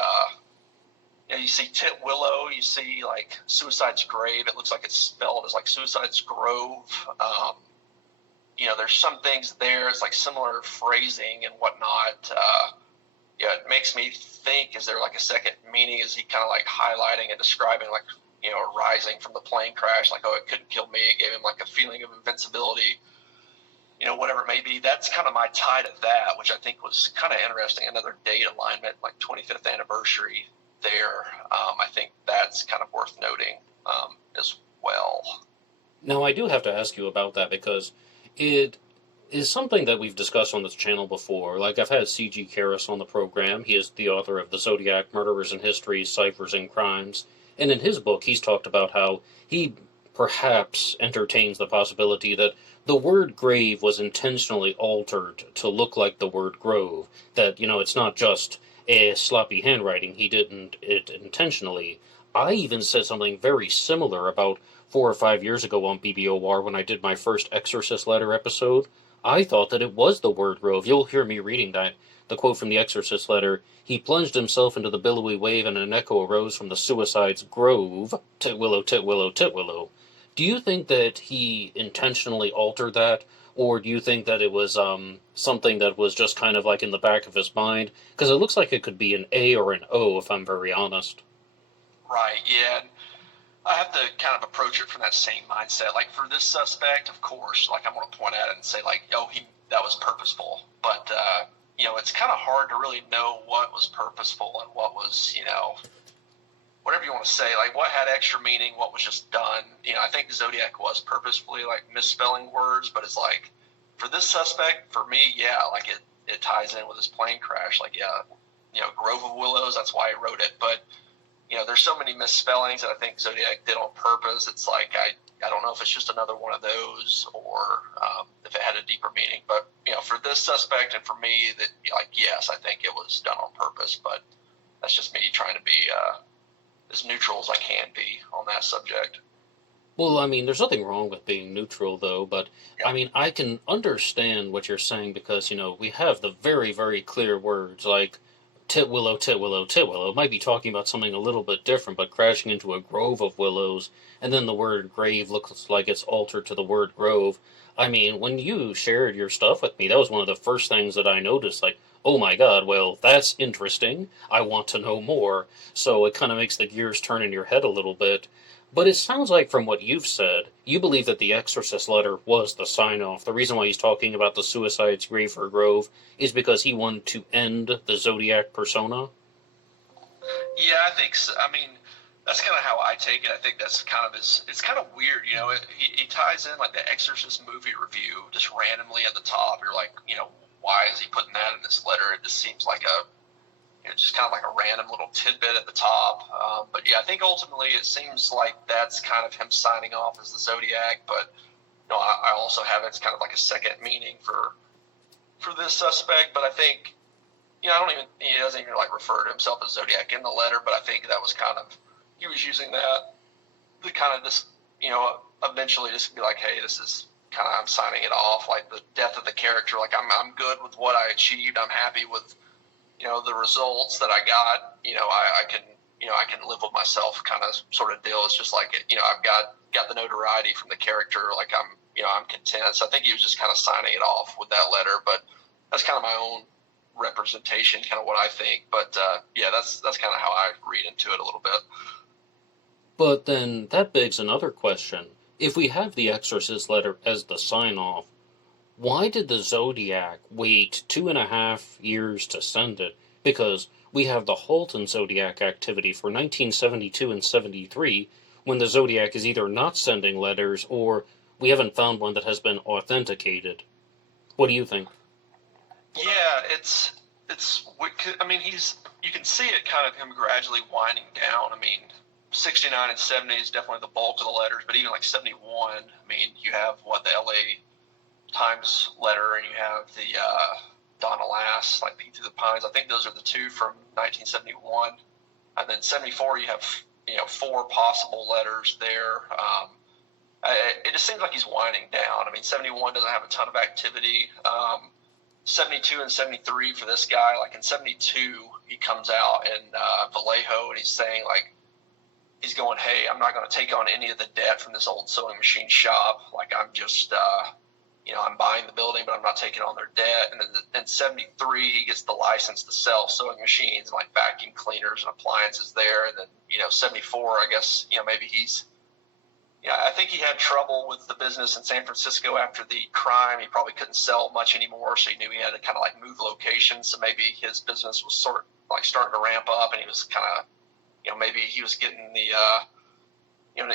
you see Tit Willow, you see like Suicide's Grave. It looks like it's spelled as like Suicide's Grove. There's some things there. It's like similar phrasing and whatnot. It makes me think, is there like a second meaning? Is he kind of like highlighting and describing like, rising from the plane crash? Like, oh, it couldn't kill me. It gave him like a feeling of invincibility. Whatever it may be. That's kind of my tie to that, which I think was kind of interesting. Another date alignment, like 25th anniversary there. I think that's kind of worth noting as well. Now, I do have to ask you about that because it is something that we've discussed on this channel before. Like, I've had C.G. Karras on the program. He is the author of the Zodiac Murderers and Histories, Ciphers and Crimes. And in his book, he's talked about how he perhaps entertains the possibility that the word grave was intentionally altered to look like the word grove. That, it's not just a sloppy handwriting. He didn't it intentionally. I even said something very similar about 4 or 5 years ago on BBOR when I did my first Exorcist letter episode. I thought that it was the word grove. You'll hear me reading that. The quote from the Exorcist letter, "He plunged himself into the billowy wave and an echo arose from the suicide's grove. Titwillow, Titwillow, Titwillow." Do you think that he intentionally altered that? Or do you think that it was something that was just kind of like in the back of his mind? Because it looks like it could be an A or an O, if I'm very honest. Right, yeah. I have to kind of approach it from that same mindset. Like, for this suspect, of course, like, I'm going to point at it and say, like, oh, that was purposeful. But, it's kind of hard to really know what was purposeful and what was, whatever you want to say, like, what had extra meaning, what was just done. I think Zodiac was purposefully, like, misspelling words, but it's like, for this suspect, for me, yeah, like, it ties in with his plane crash. Like, yeah, Grove of Willows, that's why I wrote it. But, there's so many misspellings that I think Zodiac did on purpose. It's like, I don't know if it's just another one of those or if it had a deeper meaning. But, for this suspect and for me, that yes, I think it was done on purpose. But that's just me trying to be as neutral as I can be on that subject. Well, I mean, there's nothing wrong with being neutral, though, but Yeah. I mean, I can understand what you're saying because, we have the very, very clear words like Titwillow, Titwillow, Titwillow. It might be talking about something a little bit different, but crashing into a grove of willows, and then the word grave looks like it's altered to the word grove. I mean, when you shared your stuff with me, that was one of the first things that I noticed, like, oh my god, well, that's interesting. I want to know more. So it kind of makes the gears turn in your head a little bit. But it sounds like from what you've said, you believe that the Exorcist letter was the sign-off. The reason why he's talking about the suicide's grave or grove is because he wanted to end the Zodiac persona? Yeah, I think so. I mean, that's kind of how I take it. I think that's kind of it's kind of weird, he ties in like the Exorcist movie review just randomly at the top. You're like, why is he putting that in this letter? It just seems like just kind of like a random little tidbit at the top. But yeah, I think ultimately it seems like that's kind of him signing off as the Zodiac. But I also have it's kind of like a second meaning for this suspect. But I think he doesn't even like refer to himself as Zodiac in the letter. But I think that was kind of he was using that to kind of just eventually just be like, hey, this is kind of I'm signing it off, like the death of the character. Like I'm good with what I achieved. I'm happy with the results that I got, I can live with myself kind of sort of deal. It's just like, I've got the notoriety from the character. Like I'm content. So I think he was just kind of signing it off with that letter, but that's kind of my own representation, kind of what I think. But yeah, that's kind of how I read into it a little bit. But then that begs another question. If we have the Exorcist letter as the sign-off, why did the Zodiac wait 2.5 years to send it? Because we have the Halton Zodiac activity for 1972 and 73, when the Zodiac is either not sending letters or we haven't found one that has been authenticated. What do you think? Yeah, it's. I mean, you can see it kind of him gradually winding down. I mean, 69 and 70 is definitely the bulk of the letters, but even like 71, I mean, you have the LA Times letter, and you have the Donna Lass, like Peek Through the Pines. I think those are the two from 1971, and then 74. You have 4 possible letters there. It just seems like he's winding down. I mean, 71 doesn't have a ton of activity. 72 and 73 for this guy. Like in 72, he comes out in Vallejo, and he's saying like he's going, hey, I'm not going to take on any of the debt from this old sewing machine shop. Like I'm just I'm buying the building, but I'm not taking on their debt. And then in 73, he gets the license to sell sewing machines and like vacuum cleaners and appliances there. And then, 74, I guess, maybe I think he had trouble with the business in San Francisco after the crime. He probably couldn't sell much anymore. So he knew he had to kind of like move locations. So maybe his business was sort of like starting to ramp up, and he was kind of, maybe he was getting the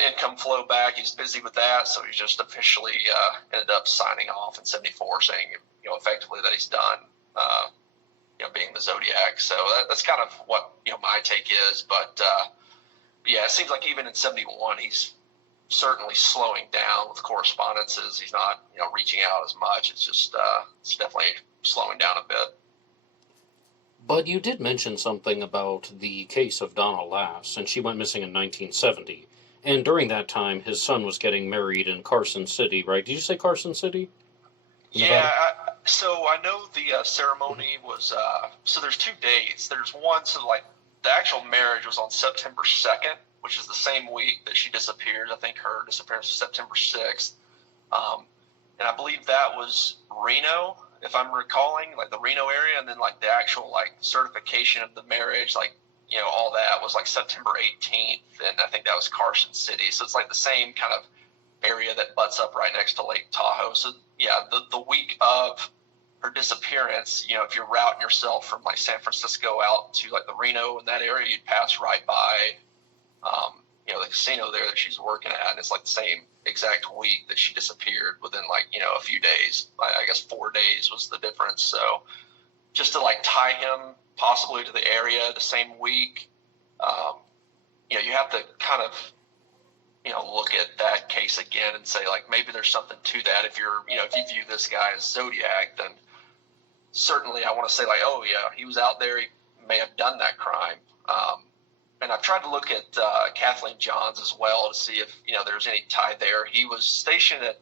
income flow back. He's busy with that, so he just officially ended up signing off in 74, saying effectively that he's done being the Zodiac. So that's kind of what my take is. But yeah, it seems like even in 71, he's certainly slowing down with correspondences. He's not reaching out as much. It's just it's definitely slowing down a bit. But you did mention something about the case of Donna Lass, and she went missing in 1970. And during that time, his son was getting married in Carson City, right? Did you say Carson City? Yeah, so I know the ceremony was, so there's 2 dates. There's one, so like the actual marriage was on September 2nd, which is the same week that she disappeared. I think her disappearance was September 6th. And I believe that was Reno, if I'm recalling, like the Reno area. And then like the actual like certification of the marriage, like, all that was like September 18th. And I think that was Carson City. So it's like the same kind of area that butts up right next to Lake Tahoe. So yeah, the week of her disappearance, if you're routing yourself from like San Francisco out to like the Reno and that area, you'd pass right by, the casino there that she's working at. And it's like the same exact week that she disappeared within like, a few days. I guess 4 days was the difference. So just to like tie him possibly to the area the same week, you have to kind of, look at that case again and say, like, maybe there's something to that. If if you view this guy as Zodiac, then certainly I want to say, like, oh yeah, he was out there, he may have done that crime. And I've tried to look at Kathleen Johns as well to see if there's any tie there. He was stationed at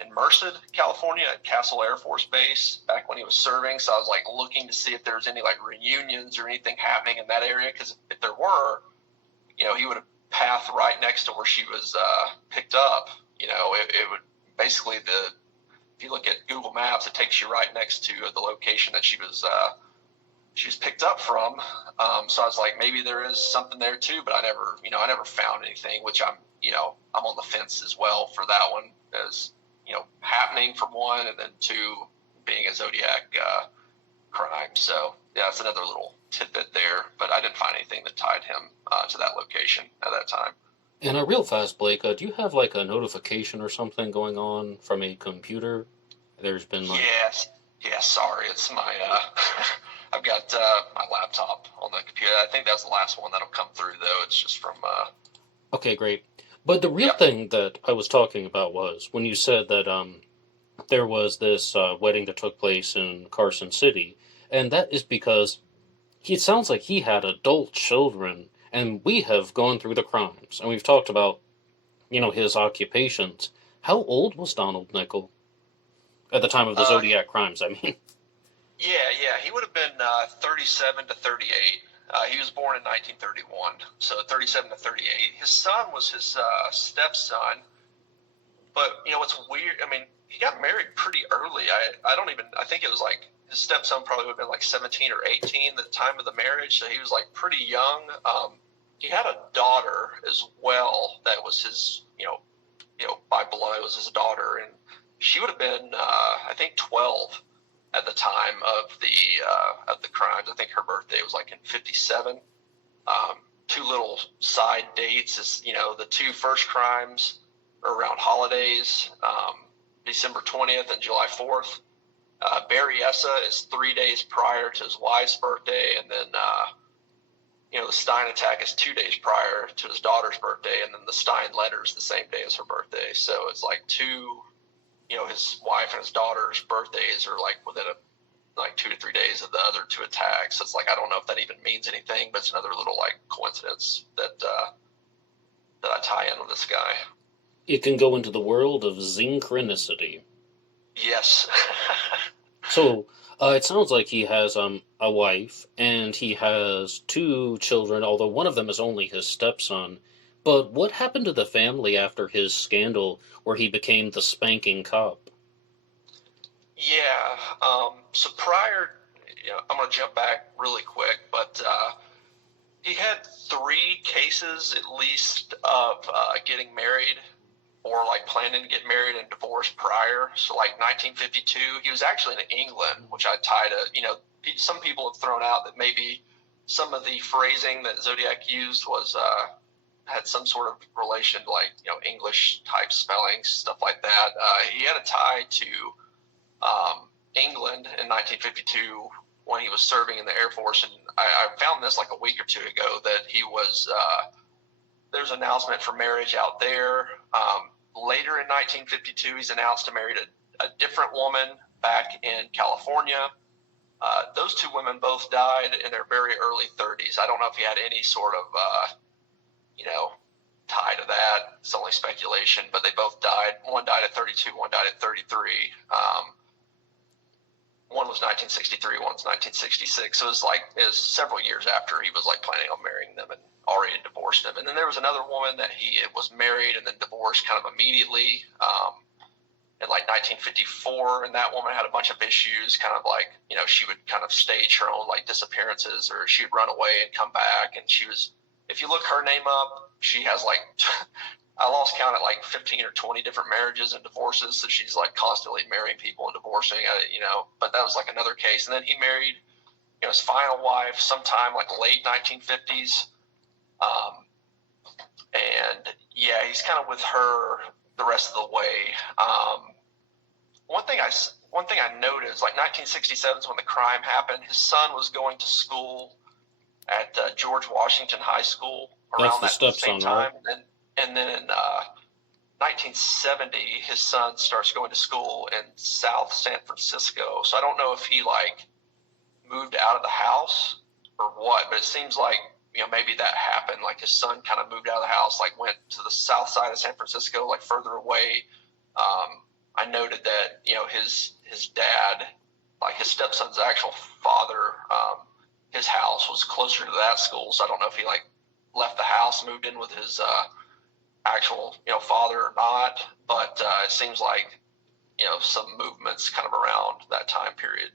in Merced, California, at Castle Air Force Base back when he was serving. So I was like looking to see if there's any like reunions or anything happening in that area, because if there were, he would have pathed right next to where she was picked up. It would basically if you look at Google Maps, it takes you right next to the location that she was picked up from. So I was like, maybe there is something there too, but I never found anything, which I'm on the fence as well for that one, as happening for one, and then two, being a Zodiac crime. So yeah, it's another little tidbit there, but I didn't find anything that tied him to that location at that time. And real fast, Blake, do you have like a notification or something going on from a computer? There's been like... Yes. Yeah, sorry. It's my, I've got my laptop on the computer. I think that's the last one that'll come through, though. It's just from... Okay, great. But the real thing that I was talking about was when you said that there was this wedding that took place in Carson City, and that is because it sounds like he had adult children, and we have gone through the crimes, and we've talked about, his occupations. How old was Donald Nicol at the time of the Zodiac crimes, I mean? Yeah, he would have been 37 to 38. He was born in 1931, so 37 to 38. His son was his stepson, but what's weird, I mean, he got married pretty early. I think it was like his stepson probably would have been like 17 or 18 at the time of the marriage, so he was like pretty young. He had a daughter as well that was his, by blood was his daughter, and she would have been, I think, 12 at the time of the crimes. I think her birthday was like in 57. Two little side dates is, the two first crimes are around holidays, December 20th and July 4th. Berryessa is 3 days prior to his wife's birthday, and then the Stein attack is 2 days prior to his daughter's birthday, and then the Stein letter is the same day as her birthday. So it's like his wife and his daughter's birthdays are like within 2 to 3 days of the other two attacks. So it's like, I don't know if that even means anything, but it's another little like coincidence that I tie in with this guy. It can go into the world of synchronicity. Yes. So, it sounds like he has a wife, and he has two children, although one of them is only his stepson. But what happened to the family after his scandal where he became the spanking cop? Yeah. So prior, I'm going to jump back really quick, but he had 3 cases at least of getting married or like planning to get married and divorced prior. So like 1952, he was actually in England, which I tie to, some people have thrown out that maybe some of the phrasing that Zodiac used was had some sort of relation to like, English type spellings, stuff like that. He had a tie to England in 1952 when he was serving in the Air Force. And I found this like a week or two ago that he was, there's an announcement for marriage out there. Later in 1952, he's announced to marry a different woman back in California. Those two women both died in their very early 30s. I don't know if he had any sort of, tie to that. It's only speculation, but they both died. One died at 32, one died at 33. One was 1963, one's 1966. So it was several years after he was like planning on marrying them and already divorced them. And then there was another woman that he was married and then divorced kind of immediately in like 1954. And that woman had a bunch of issues, kind of like, she would kind of stage her own like disappearances, or she'd run away and come back. And she was, if you look her name up, she has like, I lost count at like 15 or 20 different marriages and divorces. So she's like constantly marrying people and divorcing, but that was like another case. And then he married, his final wife sometime like late 1950s. And yeah, he's kind of with her the rest of the way. One thing I noticed, like 1967 is when the crime happened. His son was going to school at George Washington High School around that same time. Right? And then and then in 1970, his son starts going to school in South San Francisco. So I don't know if he like moved out of the house or what, but it seems like, maybe that happened. Like his son kind of moved out of the house, like went to the south side of San Francisco, like further away. I noted that, his dad, like his stepson's actual father, his house was closer to that school. So I don't know if he like left the house, moved in with his actual, father or not. But it seems like, some movements kind of around that time period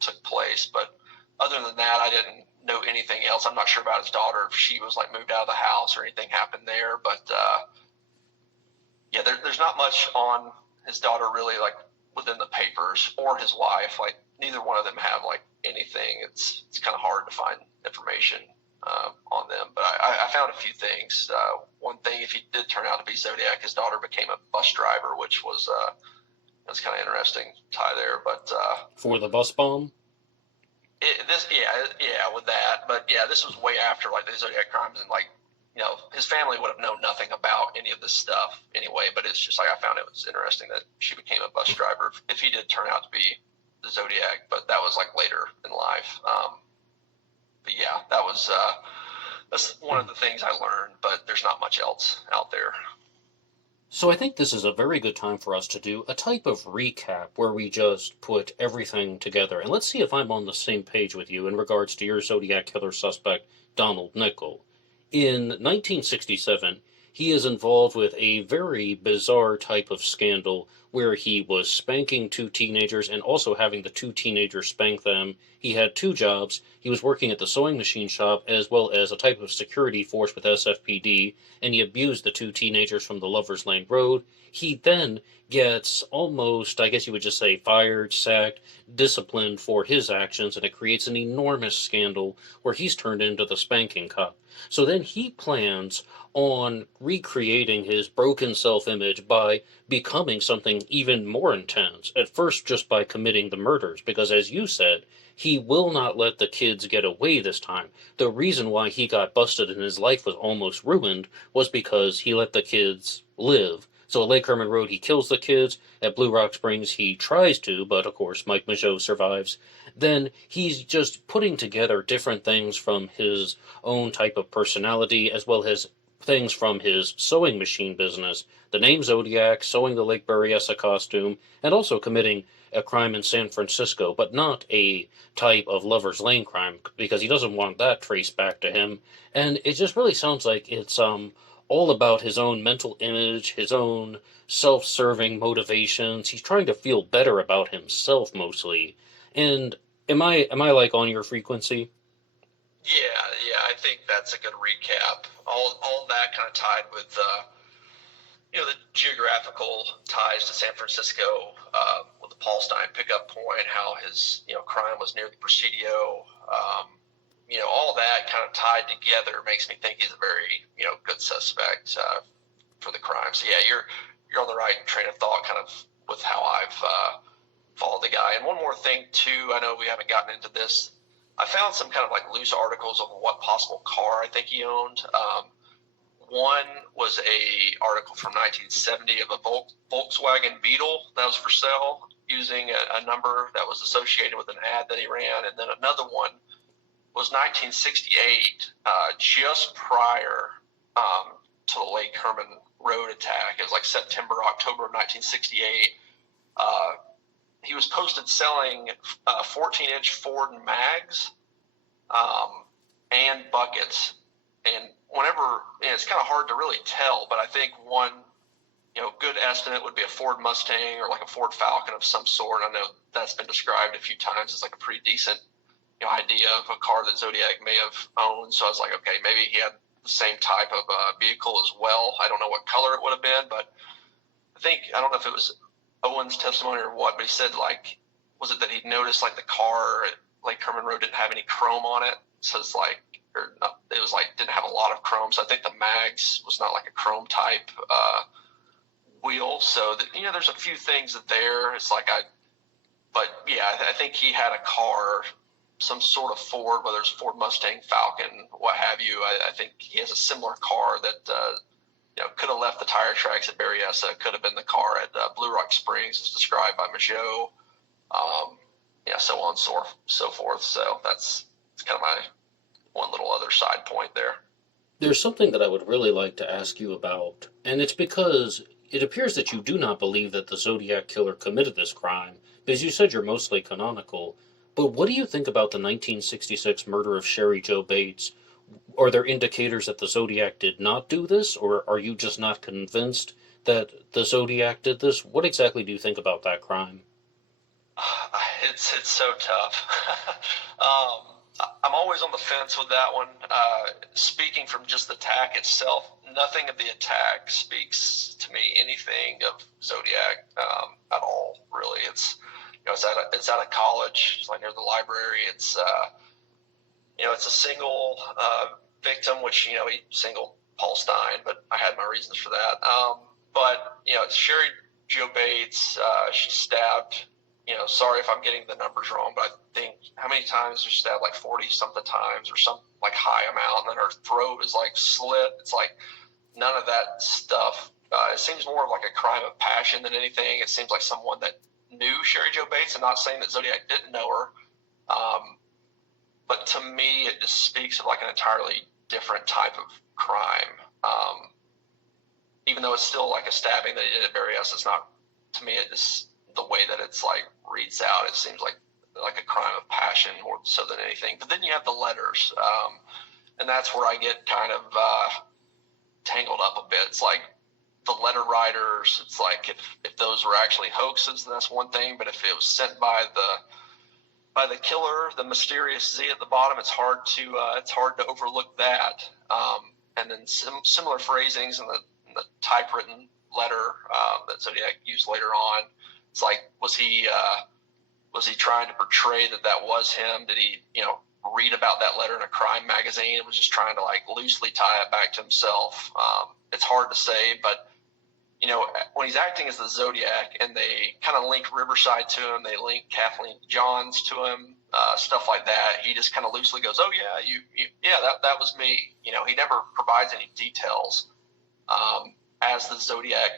took place. But other than that, I didn't know anything else. I'm not sure about his daughter, if she was like moved out of the house or anything happened there. But yeah, there's not much on his daughter really, like within the papers, or his wife. Like neither one of them have like anything. It's kind of hard to find information on them. But I found a few things. One thing, if he did turn out to be Zodiac, his daughter became a bus driver, which was that's kind of interesting tie there. But for the bus bomb. With that. But yeah, this was way after like the Zodiac crimes, and like, his family would have known nothing about any of this stuff anyway. But it's just like, I found it was interesting that she became a bus driver if he did turn out to be the Zodiac. But that was like later in life. But yeah, that's one of the things I learned. But there's not much else out there. So I think this is a very good time for us to do a type of recap where we just put everything together. And let's see if I'm on the same page with you in regards to your Zodiac Killer suspect, Donald Nicol. In 1967, he is involved with a very bizarre type of scandal where he was spanking two teenagers and also having the two teenagers spank them. He had two jobs. He was working at the sewing machine shop as well as a type of security force with SFPD, and he abused the two teenagers from the Lover's Lane Road. He then gets almost, I guess you would just say, fired, sacked, disciplined for his actions, and it creates an enormous scandal where he's turned into the spanking cop. So then he plans on recreating his broken self-image by becoming something even more intense, at first just by committing the murders, because as you said, he will not let the kids get away this time. The reason why he got busted and his life was almost ruined was because he let the kids live. So at Lake Herman Road, he kills the kids. At Blue Rock Springs, he tries to, but of course, Mike Mageau survives. Then he's just putting together different things from his own type of personality, as well as things from his sewing machine business. The name Zodiac, sewing the Lake Berryessa costume, and also committing a crime in San Francisco, but not a type of Lover's Lane crime, because he doesn't want that traced back to him. And it just really sounds like it's all about his own mental image, his own self-serving motivations. He's trying to feel better about himself mostly. And am I like on your frequency? Yeah, I think that's a good recap. All that kind of tied with the geographical ties to San Francisco, with the Paul Stein pickup point, how his crime was near the Presidio. All that kind of tied together makes me think he's a very good suspect for the crime. So yeah, you're on the right train of thought, kind of with how I've followed the guy. And one more thing too, I know we haven't gotten into this. I found some kind of like loose articles of what possible car I think he owned. One was a article from 1970 of a Volkswagen Beetle that was for sale using a number that was associated with an ad that he ran. And then another one was 1968, just prior to the Lake Herman Road attack. It was like September, October of 1968. He was posted selling 14-inch Ford mags and buckets. And it's kind of hard to really tell, but I think one good estimate would be a Ford Mustang or like a Ford Falcon of some sort. I know that's been described a few times as like a pretty decent idea of a car that Zodiac may have owned. So I was like, okay, maybe he had the same type of vehicle as well. I don't know what color it would have been, but I don't know if it was Owen's testimony or what, but he said, like, was it that he noticed like the car at Lake Herman Road didn't have any chrome on it? So it's like, it was like didn't have a lot of chrome. So I think the mags was not like a chrome type wheel. So there's a few things there. It's like but yeah, I think he had a car, some sort of Ford, whether it's Ford Mustang, Falcon, what have you. I think he has a similar car that could have left the tire tracks at Berryessa, could have been the car at Blue Rock Springs, as described by Mageau, so on and so forth. So that's kind of my one little other side point there. There's something that I would really like to ask you about, and it's because it appears that you do not believe that the Zodiac Killer committed this crime, because you said you're mostly canonical. But what do you think about the 1966 murder of Sherry Jo Bates? Are there indicators that the Zodiac did not do this, or are you just not convinced that the Zodiac did this? What exactly do you think about that crime? It's so tough. I'm always on the fence with that one. Speaking from just the attack itself, nothing of the attack speaks to me anything of Zodiac at all. Really, it's it's out of college. It's like near the library. It's it's a single victim, which he singled Paul Stein, but I had my reasons for that. But it's Sherry Jo Bates. She stabbed. Sorry if I'm getting the numbers wrong, but I think how many times she stabbed, like 40 something times or some like high amount, and then her throat is like slit. It's like none of that stuff. It seems more of like a crime of passion than anything. It seems like someone that knew Sherry Jo Bates. I'm not saying that Zodiac didn't know her, but to me, it just speaks of like an entirely different type of crime. Even though it's still like a stabbing that he did at Berryessa, it's not, to me, it just, the way that it's like reads out, it seems like a crime of passion more so than anything. But then you have the letters, and that's where I get kind of tangled up a bit. It's like the letter writers. It's like if those were actually hoaxes, then that's one thing. But if it was sent by the killer, the mysterious Z at the bottom, it's hard to overlook that. And then similar phrasings in the typewritten letter that Zodiac used later on. It's like, was he trying to portray that was him? Did he, read about that letter in a crime magazine and was just trying to like loosely tie it back to himself? It's hard to say, but when he's acting as the Zodiac and they kind of link Riverside to him, they link Kathleen Johns to him, stuff like that. He just kind of loosely goes, "Oh yeah, that was me." He never provides any details as the Zodiac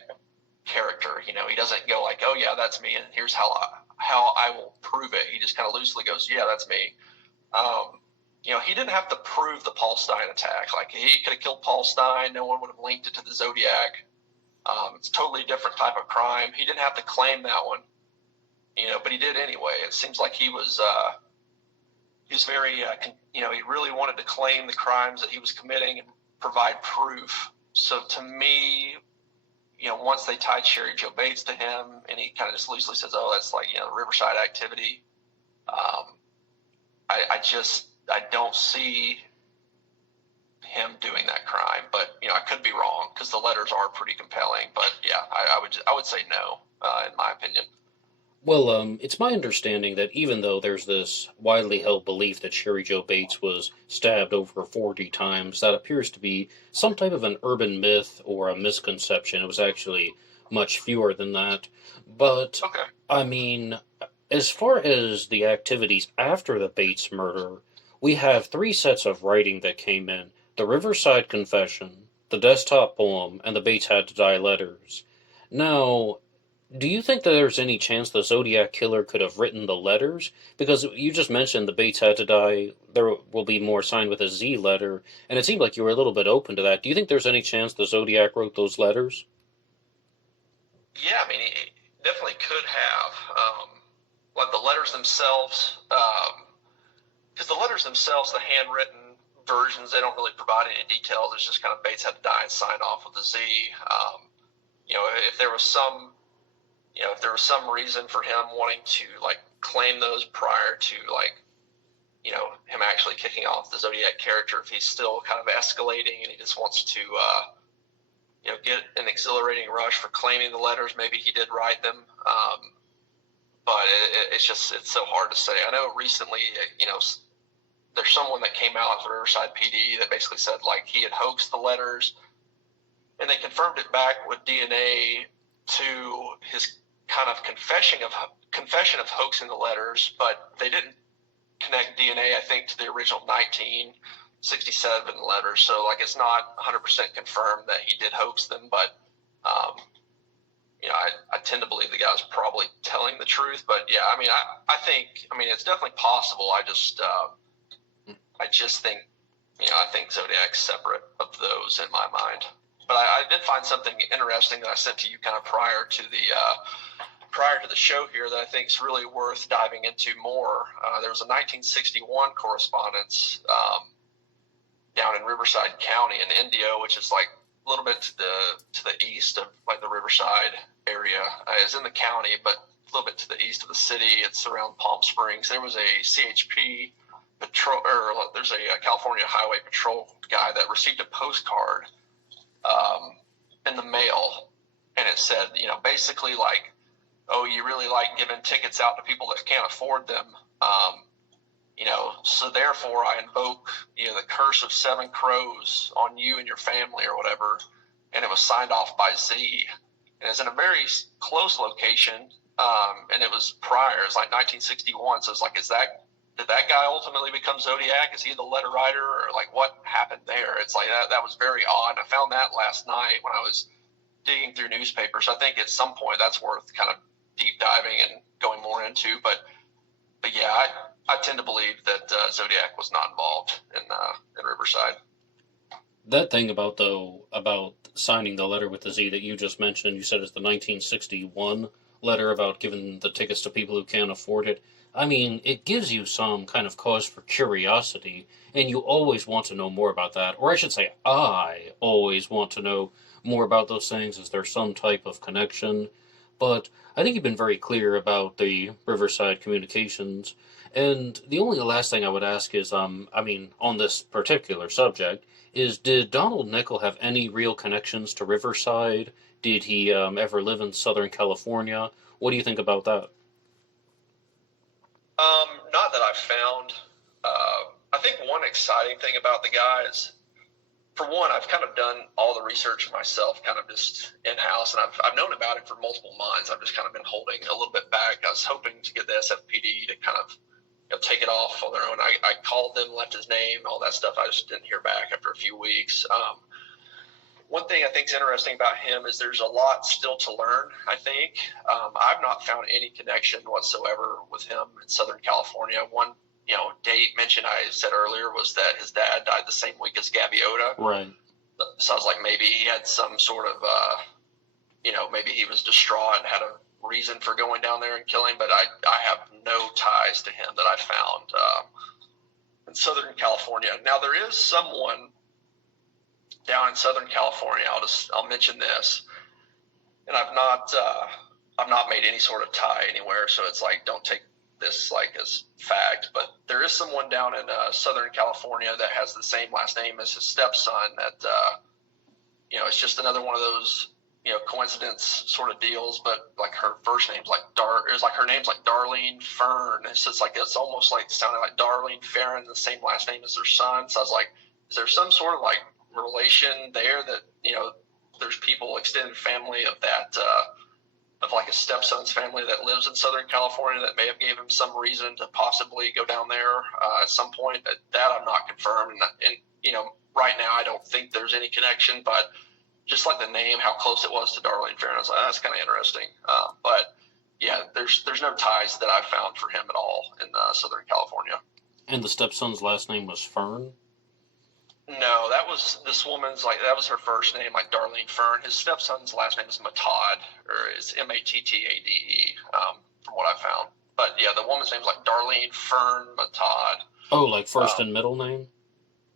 character. He doesn't go like, "Oh yeah, that's me, and here's how I will prove it." He just kind of loosely goes, "Yeah, that's me." He didn't have to prove the Paul Stein attack. Like, he could have killed Paul Stein. No one would have linked it to the Zodiac. It's a totally different type of crime. He didn't have to claim that one, but he did anyway. It seems like he was very, he really wanted to claim the crimes that he was committing and provide proof. So to me, once they tied Sherry Jo Bates to him, and he kind of just loosely says, "Oh, that's like, Riverside activity," I don't see him doing that crime. But I could be wrong because the letters are pretty compelling. But yeah, I would say no, in my opinion. Well, it's my understanding that even though there's this widely held belief that Sherry Jo Bates was stabbed over 40 times, that appears to be some type of an urban myth or a misconception. It was actually much fewer than that. But, Okay. I mean, as far as the activities after the Bates murder, we have three sets of writing that came in: the Riverside Confession, the Desktop Poem, and the Bates Had to Die letters. Now, do you think that there's any chance the Zodiac Killer could have written the letters? Because you just mentioned the Bates Had to Die, there will be more signed with a Z letter, and it seemed like you were a little bit open to that. Do you think there's any chance the Zodiac wrote those letters? Yeah, I mean, he definitely could have. Like the letters themselves, because the letters themselves, the handwritten versions, they don't really provide any details. It's just kind of Bates Had to Die and signed off with a Z. If there was some reason for him wanting to like claim those prior to like, him actually kicking off the Zodiac character, if he's still kind of escalating and he just wants to, get an exhilarating rush for claiming the letters, maybe he did write them. But it's so hard to say. I know recently, there's someone that came out at the Riverside PD that basically said like he had hoaxed the letters, and they confirmed it back with DNA to his kind of confession of hoaxing the letters, but they didn't connect DNA, I think, to the original 19 67 letters. So, like, it's not 100% confirmed that he did hoax them, but, I tend to believe the guy's probably telling the truth. But, yeah, I think it's definitely possible. I just think, I think Zodiac's separate of those in my mind. But I did find something interesting that I sent to you kind of prior to the show here that I think is really worth diving into more. There was a 1961 correspondence down in Riverside County in India, which is like a little bit to the east of like the Riverside area. It's in the county, but a little bit to the east of the city. It's around Palm Springs. There was a CHP patrol, or there's a California Highway Patrol guy that received a postcard in the mail, and it said, basically like, oh, you really like giving tickets out to people that can't afford them, so therefore I invoke, the curse of 7 crows on you and your family or whatever. And it was signed off by Z, and it's in a very close location, and it was prior, it's like 1961. So it's like, did that guy ultimately become Zodiac? Is he the letter writer, or like what happened there? It's like that was very odd. I found that last night when I was digging through newspapers. I think at some point that's worth kind of deep diving and going more into. But yeah, I tend to believe that Zodiac was not involved in Riverside. That thing about signing the letter with the Z that you just mentioned, you said it's the 1961 letter about giving the tickets to people who can't afford it. It gives you some kind of cause for curiosity, and you always want to know more about that. Or I should say, I always want to know more about those things. Is there some type of connection? But I think you've been very clear about the Riverside communications. And the only last thing I would ask is, on this particular subject, is did Donald Nicol have any real connections to Riverside? Did he ever live in Southern California? What do you think about that? Not that I've found. I think one exciting thing about the guy is, for one, I've kind of done all the research myself, kind of just in-house, and I've known about it for multiple months. I've just kind of been holding a little bit back. I was hoping to get the SFPD to kind of take it off on their own. I called them, left his name, all that stuff. I just didn't hear back after a few weeks. One thing I think is interesting about him is there's a lot still to learn, I think. I've not found any connection whatsoever with him in Southern California. One, date mentioned I said earlier was that his dad died the same week as Gaviota. Right. So I was like, maybe he had some sort of, maybe he was distraught and had a reason for going down there and killing, but I have no ties to him that I found in Southern California. Now, there is someone down in Southern California. I'll mention this, and I've not made any sort of tie anywhere, so it's like, don't take this like as fact, but there is someone down in Southern California that has the same last name as his stepson. That it's just another one of those coincidence sort of deals. But like her first name's like her name's like Darlene Fern. It's almost like sounding like Darlene Farron, the same last name as their son. So I was like, is there some sort of like relation there that there's people, extended family of that of like a stepson's family that lives in Southern California that may have gave him some reason to possibly go down there at some point. That I'm not confirmed, and right now I don't think there's any connection, but just like the name, how close it was to Darlene Farron, I was like, that's kind of interesting. But yeah, there's no ties that I've found for him at all in Southern California. And the stepson's last name was Fern? No, that was this woman's, that was her first name, like Darlene Fern. His stepson's last name is Matad, or it's Mattade, from what I found. But yeah, the woman's name's like Darlene Fern Matad. Oh, like first and middle name?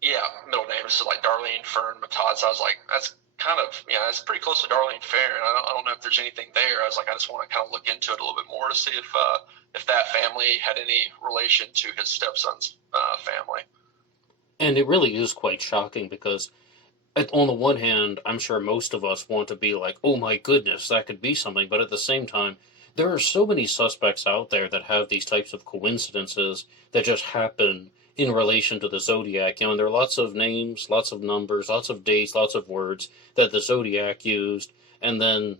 Yeah, middle name is like Darlene Fern Matad. So I was like, that's kind of, it's pretty close to Darlene Farron. I don't know if there's anything there. I was like, I just want to kind of look into it a little bit more to see if that family had any relation to his stepson's family. And it really is quite shocking because, on the one hand, I'm sure most of us want to be like, oh my goodness, that could be something. But at the same time, there are so many suspects out there that have these types of coincidences that just happen in relation to the Zodiac. And there are lots of names, lots of numbers, lots of dates, lots of words that the Zodiac used. And then,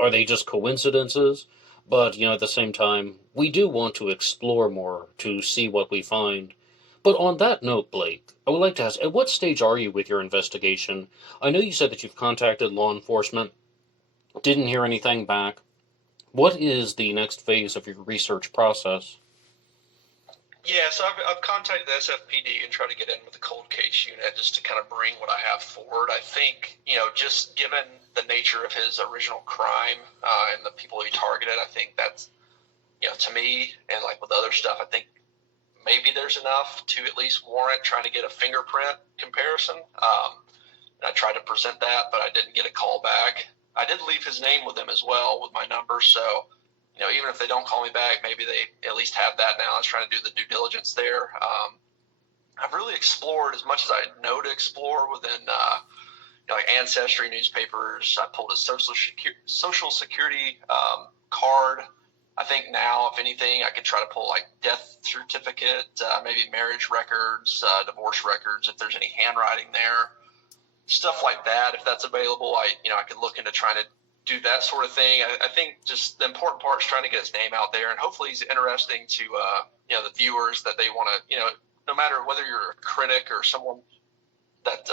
are they just coincidences? But, at the same time, we do want to explore more to see what we find. But on that note, Blake, I would like to ask, at what stage are you with your investigation? I know you said that you've contacted law enforcement, didn't hear anything back. What is the next phase of your research process? Yeah, so I've contacted the SFPD and tried to get in with the cold case unit just to kind of bring what I have forward. I think, just given the nature of his original crime and the people he targeted, I think that's, to me, and like with other stuff, I think maybe there's enough to at least warrant trying to get a fingerprint comparison. And I tried to present that, but I didn't get a call back. I did leave his name with them as well with my number, so even if they don't call me back, maybe they at least have that now. I was trying to do the due diligence there. I've really explored as much as I know to explore within like Ancestry newspapers. I pulled a social security card. I think now, if anything, I could try to pull like death certificate, maybe marriage records, divorce records, if there's any handwriting there, stuff like that. If that's available, I could look into trying to do that sort of thing. I think just the important part is trying to get his name out there, and hopefully he's interesting to the viewers that they want to, no matter whether you're a critic or someone that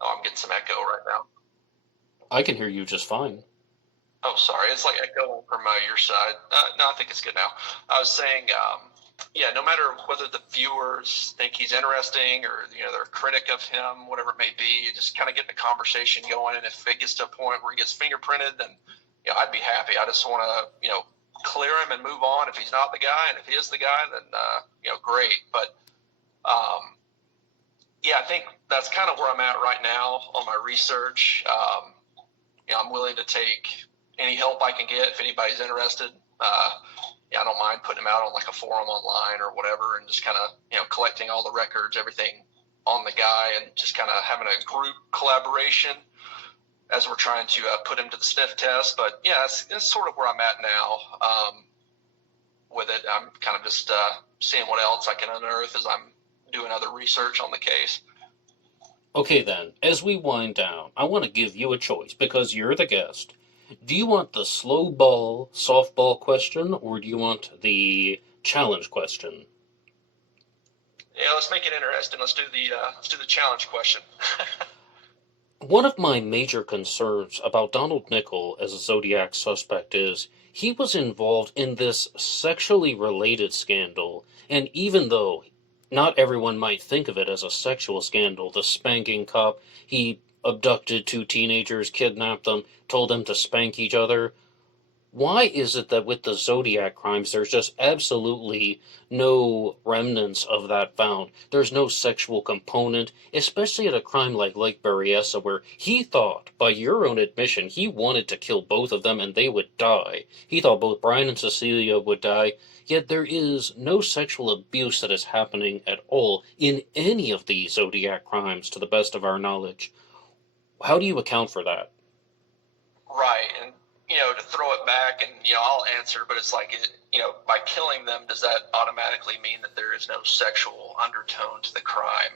I'm getting some echo right now. I can hear you just fine. Oh, sorry. It's like echo from your side. No, I think it's good now. I was saying, no matter whether the viewers think he's interesting or, they're a critic of him, whatever it may be, just kind of getting the conversation going. And if it gets to a point where he gets fingerprinted, then, I'd be happy. I just want to, clear him and move on if he's not the guy. And if he is the guy, then, great. But, I think that's kind of where I'm at right now on my research. I'm willing to take any help I can get if anybody's interested. I don't mind putting them out on like a forum online or whatever, and just kind of, collecting all the records, everything on the guy, and just kind of having a group collaboration as we're trying to put him to the sniff test. But yeah, it's sort of where I'm at now with it. I'm kind of just seeing what else I can unearth as I'm doing other research on the case. Okay then, as we wind down, I want to give you a choice because you're the guest. Do you want the slow ball, softball question, or do you want the challenge question? Yeah, let's make it interesting. Let's do the challenge question. One of my major concerns about Donald Nicol as a Zodiac suspect is he was involved in this sexually related scandal, and even though not everyone might think of it as a sexual scandal, the spanking cop, he abducted two teenagers, kidnapped them, told them to spank each other. Why is it that with the Zodiac crimes, there's just absolutely no remnants of that found? There's no sexual component, especially at a crime like Lake Berryessa, where he thought, by your own admission, he wanted to kill both of them and they would die. He thought both Brian and Cecilia would die, yet there is no sexual abuse that is happening at all in any of these Zodiac crimes, to the best of our knowledge. How do you account for that? Right, and to throw it back, and I'll answer, but it's like by killing them, does that automatically mean that there is no sexual undertone to the crime?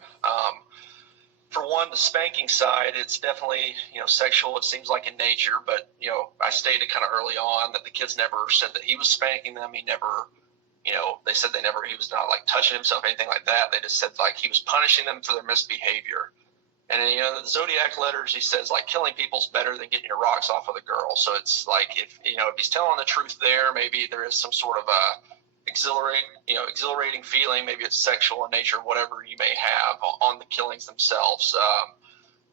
For one, the spanking side, it's definitely sexual. It seems like in nature, but I stated kind of early on that the kids never said that he was spanking them. He never. They said he was not like touching himself, anything like that. They just said like he was punishing them for their misbehavior. And the Zodiac letters, he says like killing people's better than getting your rocks off of a girl. So it's like if he's telling the truth there, maybe there is some sort of a exhilarating feeling. Maybe it's sexual in nature, whatever you may have on the killings themselves.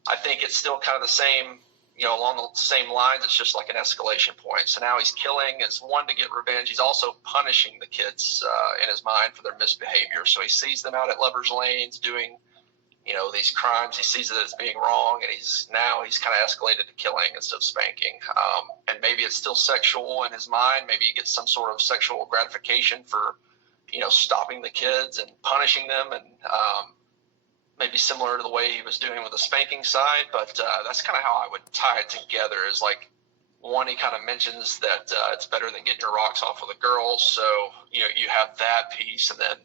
I think it's still kind of the same, along the same lines. It's just like an escalation point. So now he's killing as one to get revenge. He's also punishing the kids in his mind for their misbehavior. So he sees them out at lovers' lanes doing these crimes. He sees it as being wrong, and he's kind of escalated to killing instead of spanking. And maybe it's still sexual in his mind. Maybe he gets some sort of sexual gratification for, stopping the kids and punishing them, and maybe similar to the way he was doing with the spanking side. But that's kind of how I would tie it together. Is like one, he kind of mentions that it's better than getting your rocks off with a girl. So you have that piece, and then.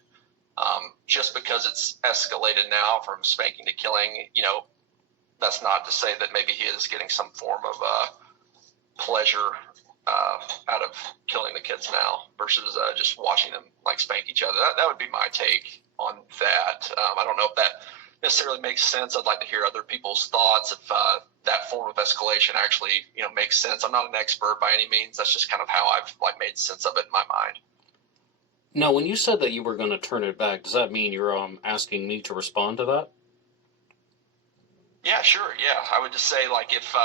Just because it's escalated now from spanking to killing, that's not to say that maybe he is getting some form of pleasure out of killing the kids now versus just watching them like spank each other. That would be my take on that. I don't know if that necessarily makes sense. I'd like to hear other people's thoughts if that form of escalation actually, makes sense. I'm not an expert by any means. That's just kind of how I've made sense of it in my mind. Now, when you said that you were going to turn it back, does that mean you're asking me to respond to that? Yeah, sure. Yeah, I would just say if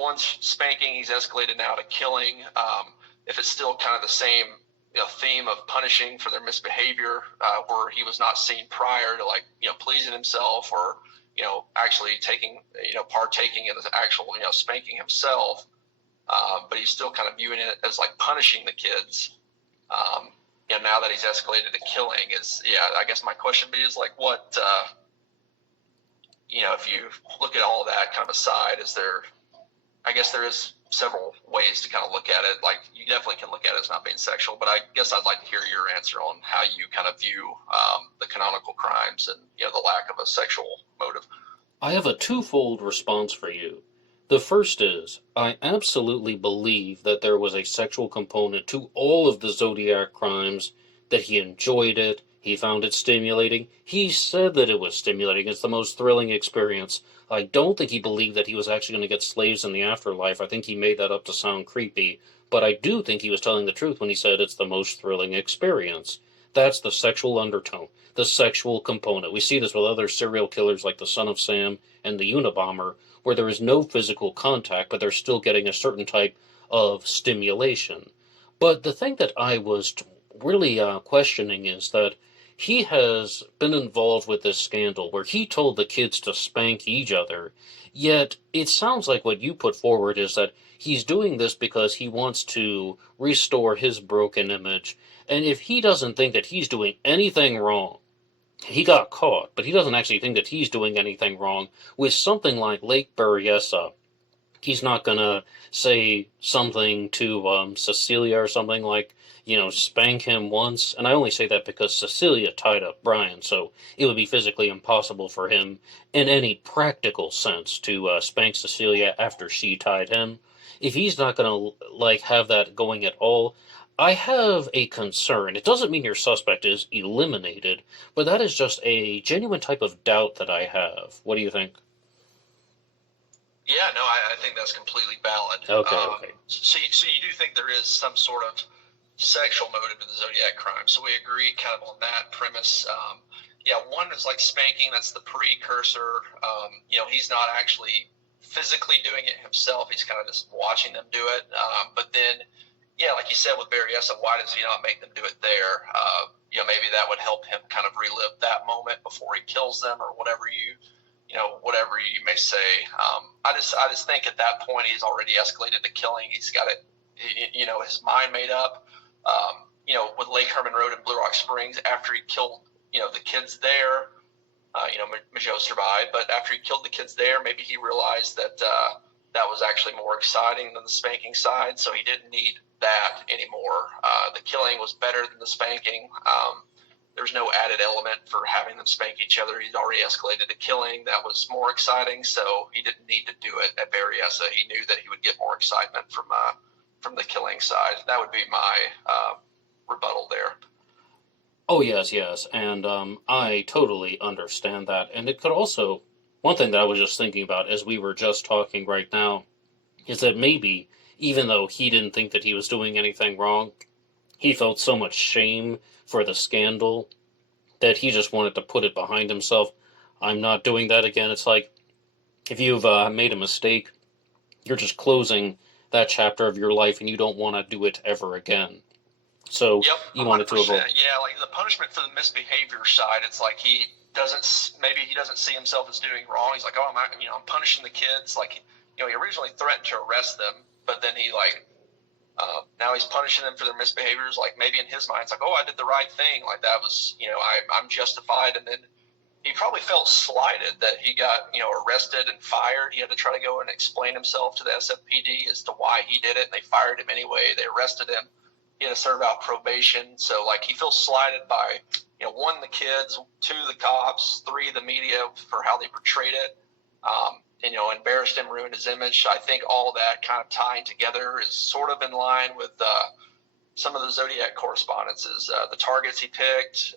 once spanking, he's escalated now to killing. If it's still kind of the same theme of punishing for their misbehavior, where he was not seen prior to pleasing himself or actually partaking in the actual spanking himself, but he's still kind of viewing it as punishing the kids. Now that he's escalated to killing I guess my question is what if you look at all of that kind of aside, I guess there is several ways to kind of look at it. You definitely can look at it as not being sexual, but I guess I'd like to hear your answer on how you kind of view the canonical crimes and the lack of a sexual motive. I have a twofold response for you. The first is, I absolutely believe that there was a sexual component to all of the Zodiac crimes, that he enjoyed it, he found it stimulating. He said that it was stimulating. It's the most thrilling experience. I don't think he believed that he was actually going to get slaves in the afterlife. I think he made that up to sound creepy. But I do think he was telling the truth when he said it's the most thrilling experience. That's the sexual undertone, the sexual component. We see this with other serial killers like the Son of Sam and the Unabomber, where there is no physical contact, but they're still getting a certain type of stimulation. But the thing that I was really questioning is that he has been involved with this scandal where he told the kids to spank each other, yet it sounds like what you put forward is that he's doing this because he wants to restore his broken image. And if he doesn't think that he's doing anything wrong, he got caught, but he doesn't actually think that he's doing anything wrong with something like Lake Berryessa. He's not going to say something to Cecilia or something like, spank him once. And I only say that because Cecilia tied up Brian, so it would be physically impossible for him in any practical sense to spank Cecilia after she tied him. If he's not going to, have that going at all, I have a concern. It doesn't mean your suspect is eliminated, but that is just a genuine type of doubt that I have. What do you think? Yeah, no, I think that's completely valid. Okay. So you do think there is some sort of sexual motive to the Zodiac crime. So we agree kind of on that premise. One is spanking. That's the precursor. He's not actually physically doing it himself. He's kind of just watching them do it. But then, like you said with Berryessa, why does he not make them do it there? Maybe that would help him kind of relive that moment before he kills them or whatever you may say. I just think at that point he's already escalated to killing. He's got it, his mind made up. With Lake Herman Road and Blue Rock Springs, after he killed, the kids there, Majot survived, but after he killed the kids there, maybe he realized that that was actually more exciting than the spanking side, so he didn't need that anymore. The killing was better than the spanking. There's no added element for having them spank each other. He'd already escalated to killing. That was more exciting, so he didn't need to do it at Berryessa. He knew that he would get more excitement from the killing side. That would be my rebuttal there. Oh, yes, and I totally understand that. And it could also, one thing that I was just thinking about as we were just talking right now, is that maybe, even though he didn't think that he was doing anything wrong, he felt so much shame for the scandal that he just wanted to put it behind himself. I'm not doing that again. It's like, if you've made a mistake, you're just closing that chapter of your life and you don't want to do it ever again. So yep, you wanted to avoid. Yeah, the punishment for the misbehavior side, it's like he doesn't see himself as doing wrong. He's like, oh, I'm punishing the kids. He originally threatened to arrest them, but then he now he's punishing them for their misbehaviors. Maybe in his mind, it's like, oh, I did the right thing. That was, I'm justified. And then he probably felt slighted that he got, arrested and fired. He had to try to go and explain himself to the SFPD as to why he did it. And they fired him anyway. They arrested him. He had to serve out probation. So he feels slighted by, one, the kids, two, the cops, three, the media for how they portrayed it. Embarrassed him, ruined his image. I think all that kind of tying together is sort of in line with, some of the Zodiac correspondences, the targets he picked,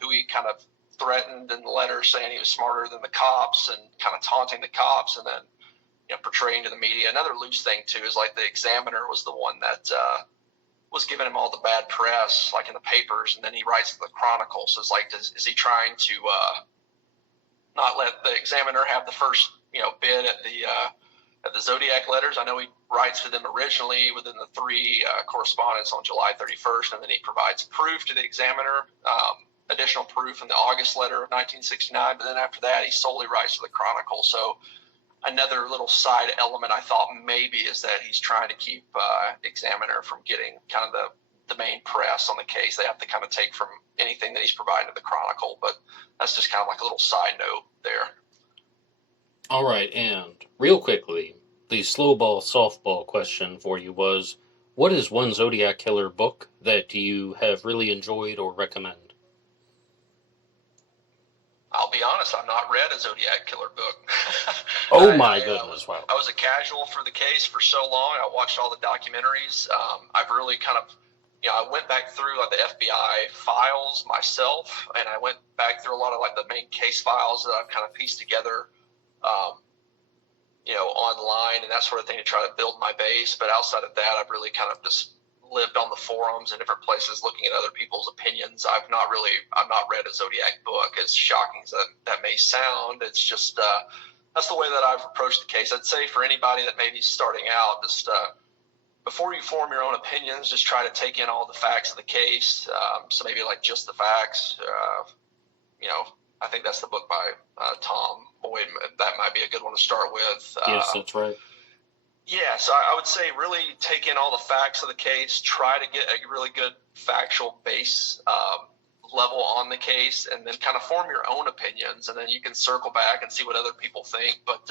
who he kind of threatened in the letter, saying he was smarter than the cops and kind of taunting the cops, and then portraying to the media. Another loose thing too is like the Examiner was the one that was giving him all the bad press, like in the papers, and then he writes to the Chronicle. So it's like, is he trying to not let the Examiner have the first bid at the Zodiac letters? I know he writes to them originally within the three correspondence on July 31st, and then he provides proof to the Examiner, additional proof in the August letter of 1969, but then after that he solely writes to the Chronicle. So another little side element I thought maybe is that he's trying to keep Examiner from getting kind of the main press on the case. They have to kind of take from anything that he's providing to the Chronicle, but that's just kind of like a little side note there. All right, and real quickly, the slow ball softball question for you was, what is one Zodiac Killer book that you have really enjoyed or recommend? I'll be honest, I've not read a Zodiac Killer book. Oh my goodness, wow. I was a casual for the case for so long. I watched all the documentaries. I've really kind of, I went back through like the FBI files myself, and I went back through a lot of like the main case files that I've kind of pieced together, online and that sort of thing to try to build my base. But outside of that, I've really kind of just lived on the forums and different places looking at other people's opinions. I've not read a Zodiac book, as shocking as that may sound. It's just that's the way that I've approached the case. I'd say for anybody that may be starting out, just before you form your own opinions, just try to take in all the facts of the case. So maybe like just the facts. I think that's the book by Tom Boyd. That might be a good one to start with. Yes, that's right. Yeah, so I would say really take in all the facts of the case, try to get a really good factual base level on the case, and then kind of form your own opinions, and then you can circle back and see what other people think. But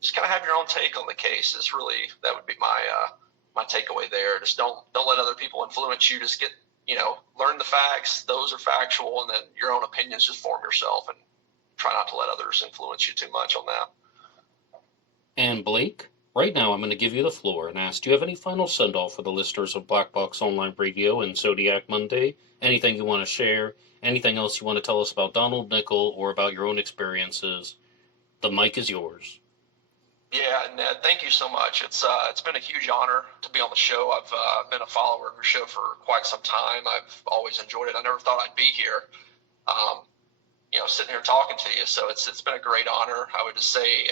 just kind of have your own take on the case is really, that would be my takeaway there. Just don't let other people influence you. Just get, learn the facts. Those are factual, and then your own opinions just form yourself, and try not to let others influence you too much on that. And Blake, right now I'm going to give you the floor and ask, do you have any final send-off for the listeners of Black Box Online Radio and Zodiac Monday? Anything you want to share? Anything else you want to tell us about Donald Nicol or about your own experiences? The mic is yours. Yeah, Ned, thank you so much. It's been a huge honor to be on the show. I've been a follower of your show for quite some time. I've always enjoyed it. I never thought I'd be here, sitting here talking to you. So it's been a great honor. I would just say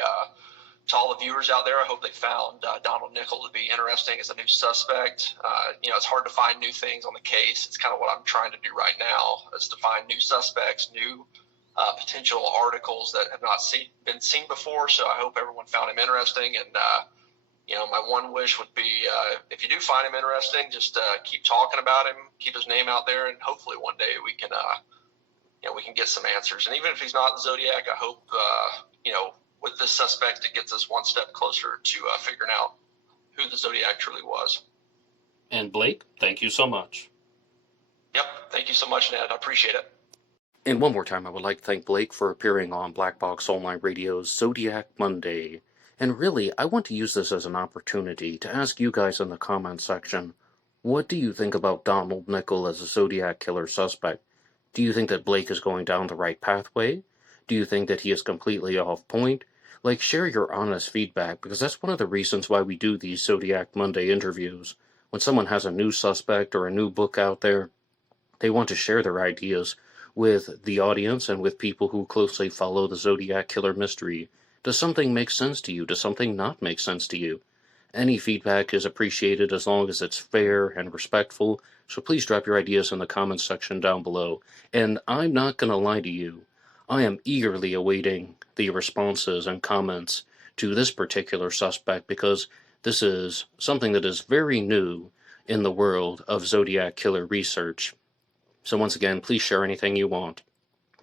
to all the viewers out there, I hope they found Donald Nicol to be interesting as a new suspect. It's hard to find new things on the case. It's kind of what I'm trying to do right now, is to find new suspects, new potential articles that have not been seen before. So I hope everyone found him interesting. And, my one wish would be, if you do find him interesting, just keep talking about him, keep his name out there, and hopefully one day we can get some answers. And even if he's not the Zodiac, I hope, with this suspect, it gets us one step closer to figuring out who the Zodiac truly was. And Blake, thank you so much. Yep, thank you so much, Ned. I appreciate it. And one more time, I would like to thank Blake for appearing on Black Box Online Radio's Zodiac Monday. And really, I want to use this as an opportunity to ask you guys in the comments section, what do you think about Donald Nicol as a Zodiac Killer suspect? Do you think that Blake is going down the right pathway? Do you think that he is completely off point? Share your honest feedback, because that's one of the reasons why we do these Zodiac Monday interviews. When someone has a new suspect or a new book out there, they want to share their ideas with the audience and with people who closely follow the Zodiac Killer mystery. Does something make sense to you? Does something not make sense to you? Any feedback is appreciated as long as it's fair and respectful, so please drop your ideas in the comments section down below. And I'm not going to lie to you, I am eagerly awaiting the responses and comments to this particular suspect, because this is something that is very new in the world of Zodiac Killer research. So once again, please share anything you want.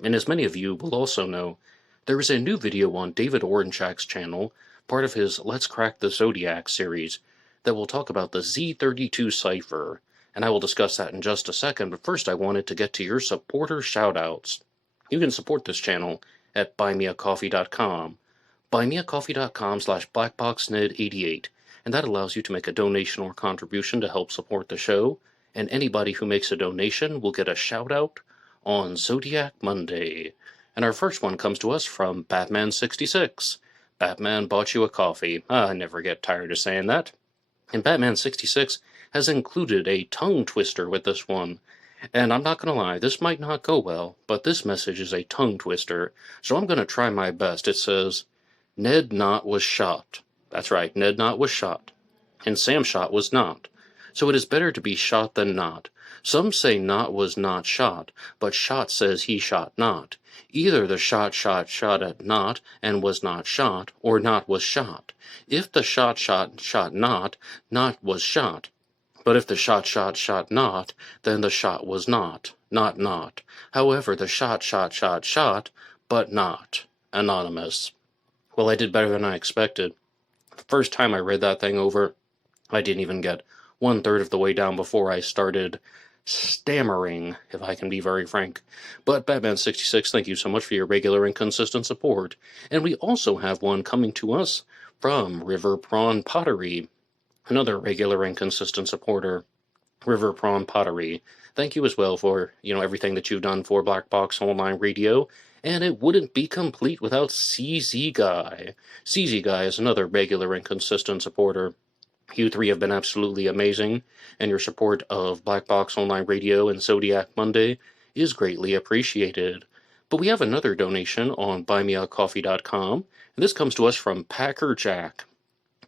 And as many of you will also know, there is a new video on David Orenchak's channel, part of his Let's Crack the Zodiac series, that will talk about the Z32 Cipher, and I will discuss that in just a second, but first I wanted to get to your supporter shoutouts. You can support this channel at buymeacoffee.com, buymeacoffee.com/blackboxned88, and that allows you to make a donation or contribution to help support the show. and anybody who makes a donation will get a shout-out on Zodiac Monday. And our first one comes to us from Batman66. Batman bought you a coffee. I never get tired of saying that. And Batman66 has included a tongue twister with this one. And I'm not going to lie, this might not go well, but this message is a tongue twister, so I'm going to try my best. It says, Ned Knott was shot. That's right, Ned Knott was shot. And Sam Shot was not. So it is better to be shot than not. Some say Knott was not shot, but Shot says he shot not. Either the shot at Knott and was not shot, or Knott was shot. If the shot not, Knott was shot. But if the shot not, then the shot was not not. However, the shot, but not. Anonymous. Well, I did better than I expected. The first time I read that thing over, I didn't even get 1/3 of the way down before I started stammering, if I can be very frank. But Batman66, thank you so much for your regular and consistent support. And we also have one coming to us from River Prawn Pottery, another regular and consistent supporter. River Prawn Pottery, thank you as well for, everything that you've done for Black Box Online Radio. And it wouldn't be complete without CZ Guy. CZ Guy is another regular and consistent supporter. You three have been absolutely amazing, and your support of Black Box Online Radio and Zodiac Monday is greatly appreciated. But we have another donation on buymeacoffee.com, and this comes to us from Packer Jack.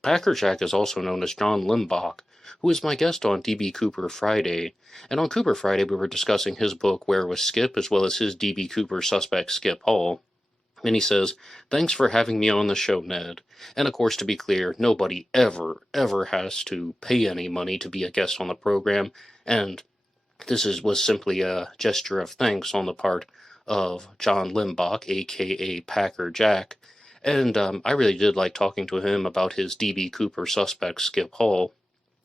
Packer Jack is also known as John Limbach, who is my guest on DB Cooper Friday. And on Cooper Friday, we were discussing his book, Where Was Skip, as well as his DB Cooper suspect, Skip Hall. And he says, thanks for having me on the show, Ned. And of course, to be clear, nobody ever has to pay any money to be a guest on the program. And this was simply a gesture of thanks on the part of John Limbach, a.k.a. Packer Jack. And I really did like talking to him about his DB Cooper suspect, Skip Hall.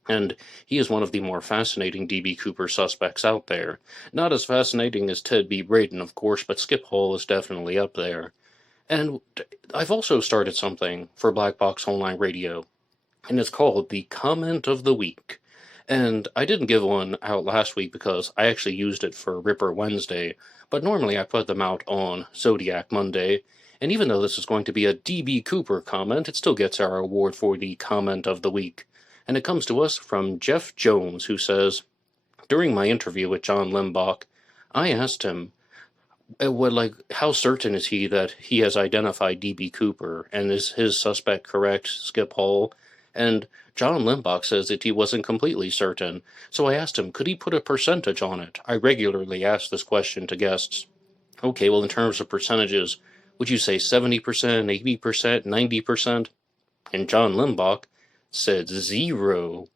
And he is one of the more fascinating DB Cooper suspects out there. Not as fascinating as Ted B. Braden, of course, but Skip Hall is definitely up there. And I've also started something for Black Box Online Radio, and it's called the Comment of the Week. And I didn't give one out last week because I actually used it for Ripper Wednesday, but normally I put them out on Zodiac Monday. And even though this is going to be a DB Cooper comment, it still gets our award for the Comment of the Week. And it comes to us from Jeff Jones, who says, during my interview with John Limbach, I asked him, how certain is he that he has identified DB Cooper, and is his suspect correct, Skip Hall? And John Limbach says that he wasn't completely certain, so I asked him, could he put a percentage on it? I regularly ask this question to guests. Okay, well, in terms of percentages, would you say 70%, 80%, 90%? And John Limbach said 0.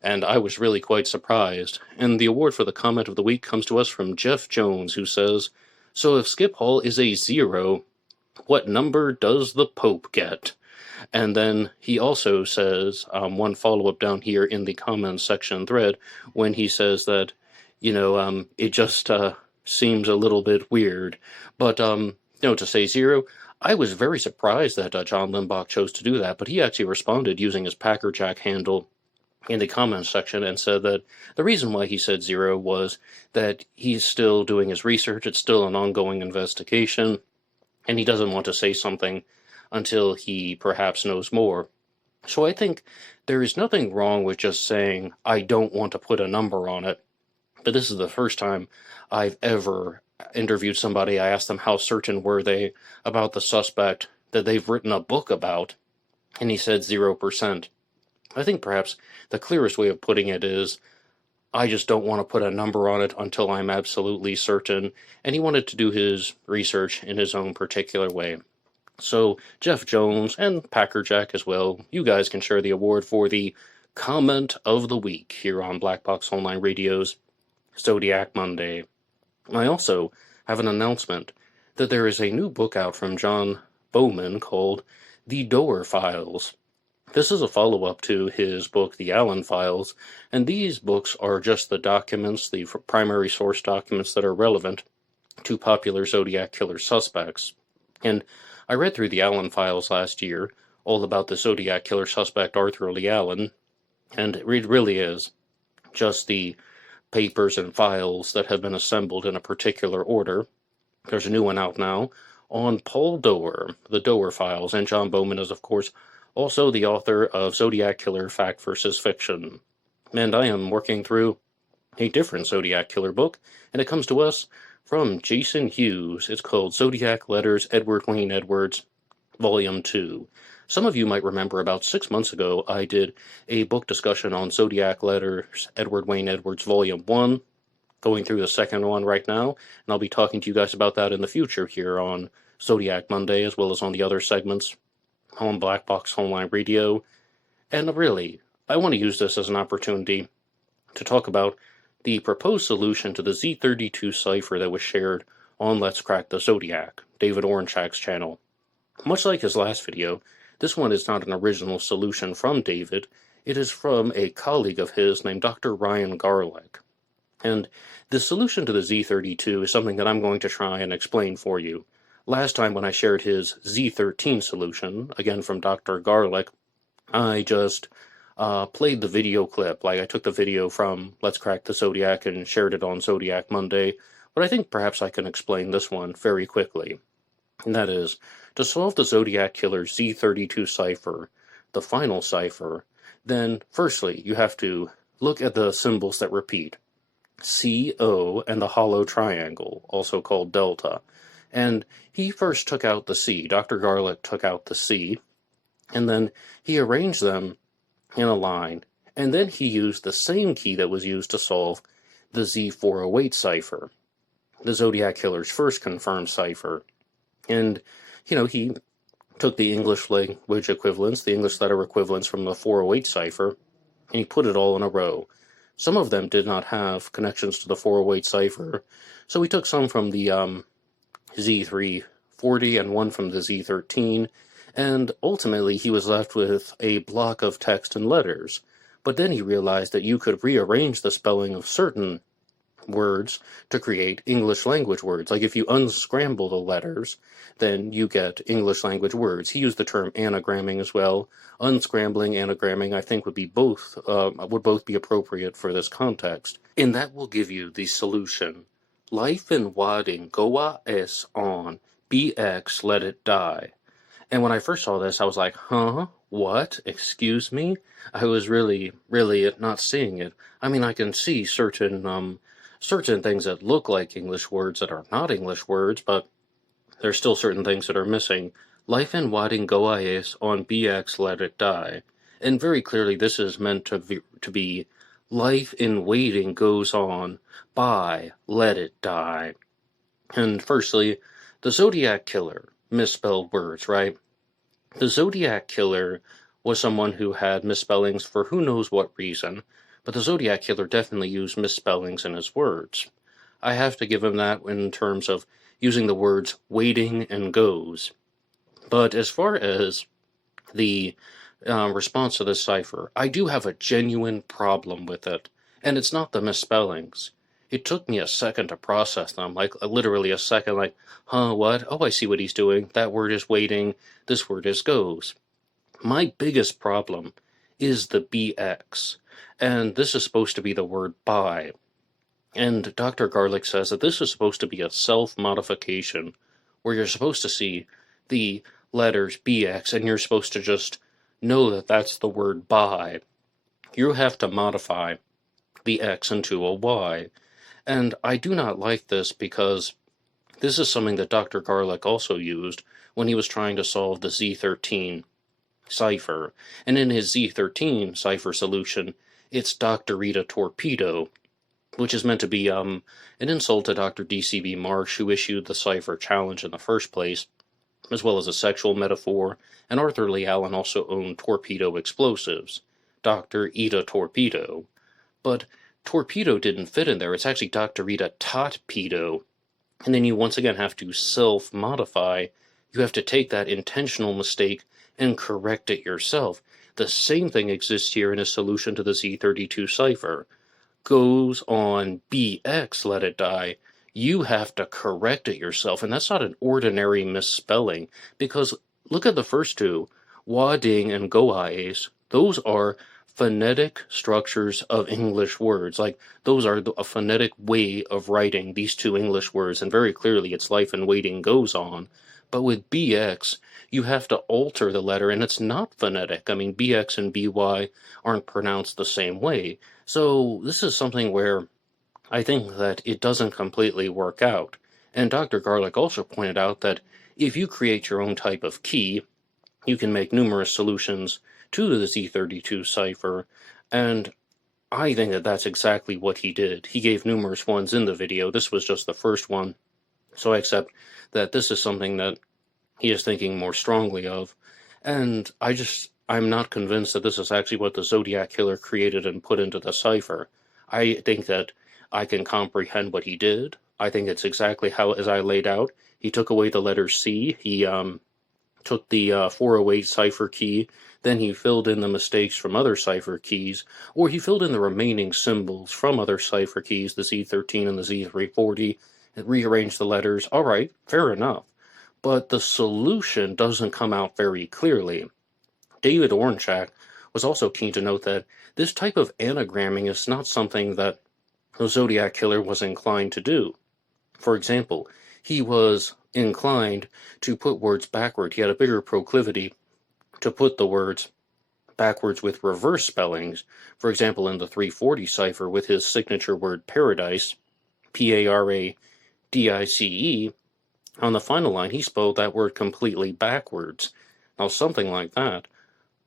And I was really quite surprised. And the award for the Comment of the Week comes to us from Jeff Jones, who says, so if Skip Hall is a 0, what number does the Pope get? And then he also says, one follow-up down here in the comments section thread, when he says that, it just seems a little bit weird. But, to say 0, I was very surprised that John Limbach chose to do that, but he actually responded using his Packer Jack handle in the comments section and said that the reason why he said 0 was that he's still doing his research, it's still an ongoing investigation, and he doesn't want to say something until he perhaps knows more. So I think there is nothing wrong with just saying, I don't want to put a number on it, but this is the first time I've ever interviewed somebody. I asked them how certain were they about the suspect that they've written a book about, and he said 0%. I think perhaps the clearest way of putting it is, I just don't want to put a number on it until I'm absolutely certain, and he wanted to do his research in his own particular way. So, Jeff Jones, and Packer Jack as well, you guys can share the award for the Comment of the Week here on Black Box Online Radio's Zodiac Monday. I also have an announcement that there is a new book out from John Bowman called The Doer Files. This is a follow-up to his book, The Allen Files, and these books are just the documents, the primary source documents that are relevant to popular Zodiac Killer suspects. And I read through the Allen Files last year, all about the Zodiac Killer suspect Arthur Lee Allen, and it really is just the papers and files that have been assembled in a particular order. There's a new one out now on Paul Doerr, the Doerr Files, and John Bowman is, of course, also the author of Zodiac Killer, Fact versus Fiction. And I am working through a different Zodiac Killer book, and it comes to us from Jason Hughes. It's called Zodiac Letters, Edward Wayne Edwards, Volume 2. Some of you might remember about 6 months ago I did a book discussion on Zodiac Letters, Edward Wayne Edwards, Volume 1, going through the second one right now, and I'll be talking to you guys about that in the future here on Zodiac Monday, as well as on the other segments on Black Box Online Radio. And really, I want to use this as an opportunity to talk about the proposed solution to the Z32 Cipher that was shared on Let's Crack the Zodiac, David Orenchak's channel. Much like his last video, this one is not an original solution from David. It is from a colleague of his named Dr. Ryan Garlick. And the solution to the Z32 is something that I'm going to try and explain for you. Last time when I shared his Z13 solution, again from Dr. Garlick, I just played the video clip. Like, I took the video from Let's Crack the Zodiac and shared it on Zodiac Monday, but I think perhaps I can explain this one very quickly. And that is, to solve the Zodiac Killer Z32 cipher, the final cipher, then firstly you have to look at the symbols that repeat. CO and the hollow triangle, also called delta. And he first took out the C. Dr. Garlick took out the C, and then he arranged them in a line, and then he used the same key that was used to solve the Z408 cipher, the Zodiac Killer's first confirmed cipher. And, he took the English language equivalents, the English letter equivalents from the 408 cipher, and he put it all in a row. Some of them did not have connections to the 408 cipher, so he took some from the Z340 and one from the Z13, and ultimately he was left with a block of text and letters. But then he realized that you could rearrange the spelling of certain words to create English language words. Like if you unscramble the letters, then you get English language words. He used the term anagramming as well. Unscrambling, anagramming, I think would both be appropriate for this context. And that will give you the solution. Life in wadding goa es on, bx let it die. And when I first saw this, I was like, huh? What? Excuse me? I was really not seeing it. I mean, I can see certain things that look like English words that are not English words, but there's still certain things that are missing. Life in wadding goa es on bx let it die. And very clearly this is meant to be life in waiting goes on, by let it die. And firstly, the Zodiac Killer, misspelled words, right? The Zodiac Killer was someone who had misspellings for who knows what reason, but the Zodiac Killer definitely used misspellings in his words. I have to give him that in terms of using the words waiting and goes. But as far as the response to this cipher, I do have a genuine problem with it, and it's not the misspellings. It took me a second to process them, like literally a second, like, huh, what? Oh, I see what he's doing. That word is waiting, this word is goes. My biggest problem is the BX, and this is supposed to be the word by. And Dr. Garlick says that this is supposed to be a self-modification, where you're supposed to see the letters BX, and you're supposed to just know that that's the word by. You have to modify the X into a Y. And I do not like this because this is something that Dr. Garlick also used when he was trying to solve the Z13 cipher. And in his Z13 cipher solution, it's Dr. Rita Torpedo, which is meant to be an insult to Dr. D.C.B. Marsh, who issued the cipher challenge in the first place, as well as a sexual metaphor, and Arthur Lee Allen also owned torpedo explosives, Dr. Ida Torpedo. But torpedo didn't fit in there. It's actually Dr. Rita Totpedo. And then you once again have to self-modify. You have to take that intentional mistake and correct it yourself. The same thing exists here in a solution to the Z32 cipher. Goes on BX, let it die. You have to correct it yourself, and that's not an ordinary misspelling, because look at the first two, wadding and goaes. Those are phonetic structures of English words. Like, those are a phonetic way of writing these two English words, and very clearly it's life and waiting goes on. But with BX, you have to alter the letter, and it's not phonetic. I mean, BX and BY aren't pronounced the same way. So this is something where I think that it doesn't completely work out. And Dr. Garlick also pointed out that if you create your own type of key, you can make numerous solutions to the Z32 cipher, and I think that that's exactly what he did. He gave numerous ones in the video. This was just the first one, so I accept that this is something that he is thinking more strongly of, and I'm not convinced that this is actually what the Zodiac Killer created and put into the cipher. I think that I can comprehend what he did. I think it's exactly how, as I laid out. He took away the letter C. He took the 408 cipher key, then he filled in the mistakes from other cipher keys, or he filled in the remaining symbols from other cipher keys, the Z13 and the Z340, and rearranged the letters. All right, fair enough. But the solution doesn't come out very clearly. David Ornchak was also keen to note that this type of anagramming is not something that the Zodiac Killer was inclined to do. For example, he was inclined to put words backward. He had a bigger proclivity to put the words backwards with reverse spellings. For example, in the 340 cipher with his signature word paradise, Paradice, on the final line he spelled that word completely backwards. Now, something like that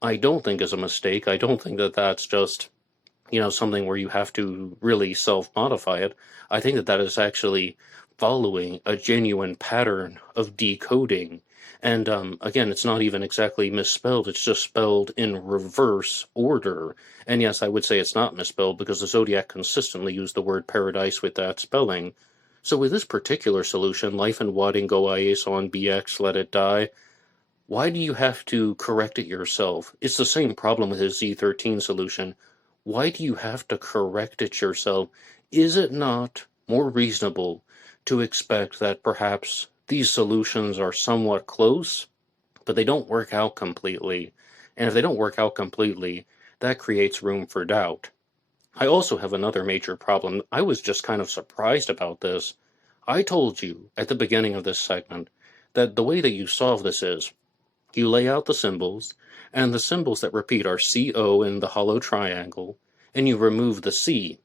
I don't think is a mistake. I don't think that that's just, something where you have to really self-modify it. I think that that is actually following a genuine pattern of decoding. And again, it's not even exactly misspelled, it's just spelled in reverse order. And yes, I would say it's not misspelled because the Zodiac consistently used the word paradise with that spelling. So with this particular solution, life and wadding go IAS on BX, let it die, why do you have to correct it yourself? It's the same problem with his Z13 solution. Why do you have to correct it yourself? Is it not more reasonable to expect that perhaps these solutions are somewhat close, but they don't work out completely? And if they don't work out completely, that creates room for doubt. I also have another major problem. I was just kind of surprised about this. I told you at the beginning of this segment that the way that you solve this is you lay out the symbols, and the symbols that repeat are CO in the hollow triangle, and you remove the C.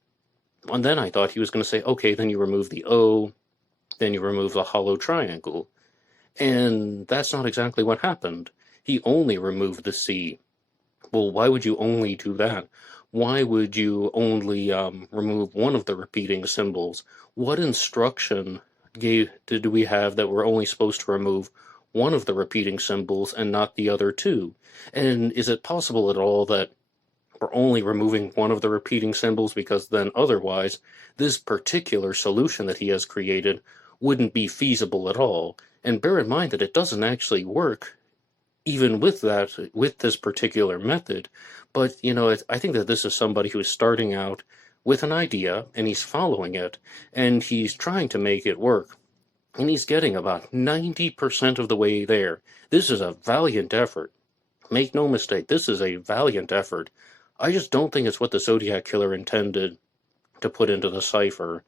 And then I thought he was going to say, okay, then you remove the O, then you remove the hollow triangle. And that's not exactly what happened. He only removed the C. Well, why would you only do that? Why would you only remove one of the repeating symbols? What instruction did we have that we're only supposed to remove one of the repeating symbols and not the other two? And is it possible at all that we're only removing one of the repeating symbols because then otherwise this particular solution that he has created wouldn't be feasible at all? And bear in mind that it doesn't actually work even with this particular method. But, I think that this is somebody who is starting out with an idea, and he's following it, and he's trying to make it work. And he's getting about 90% of the way there. This is a valiant effort. Make no mistake, this is a valiant effort. I just don't think it's what the Zodiac Killer intended to put into the cipher.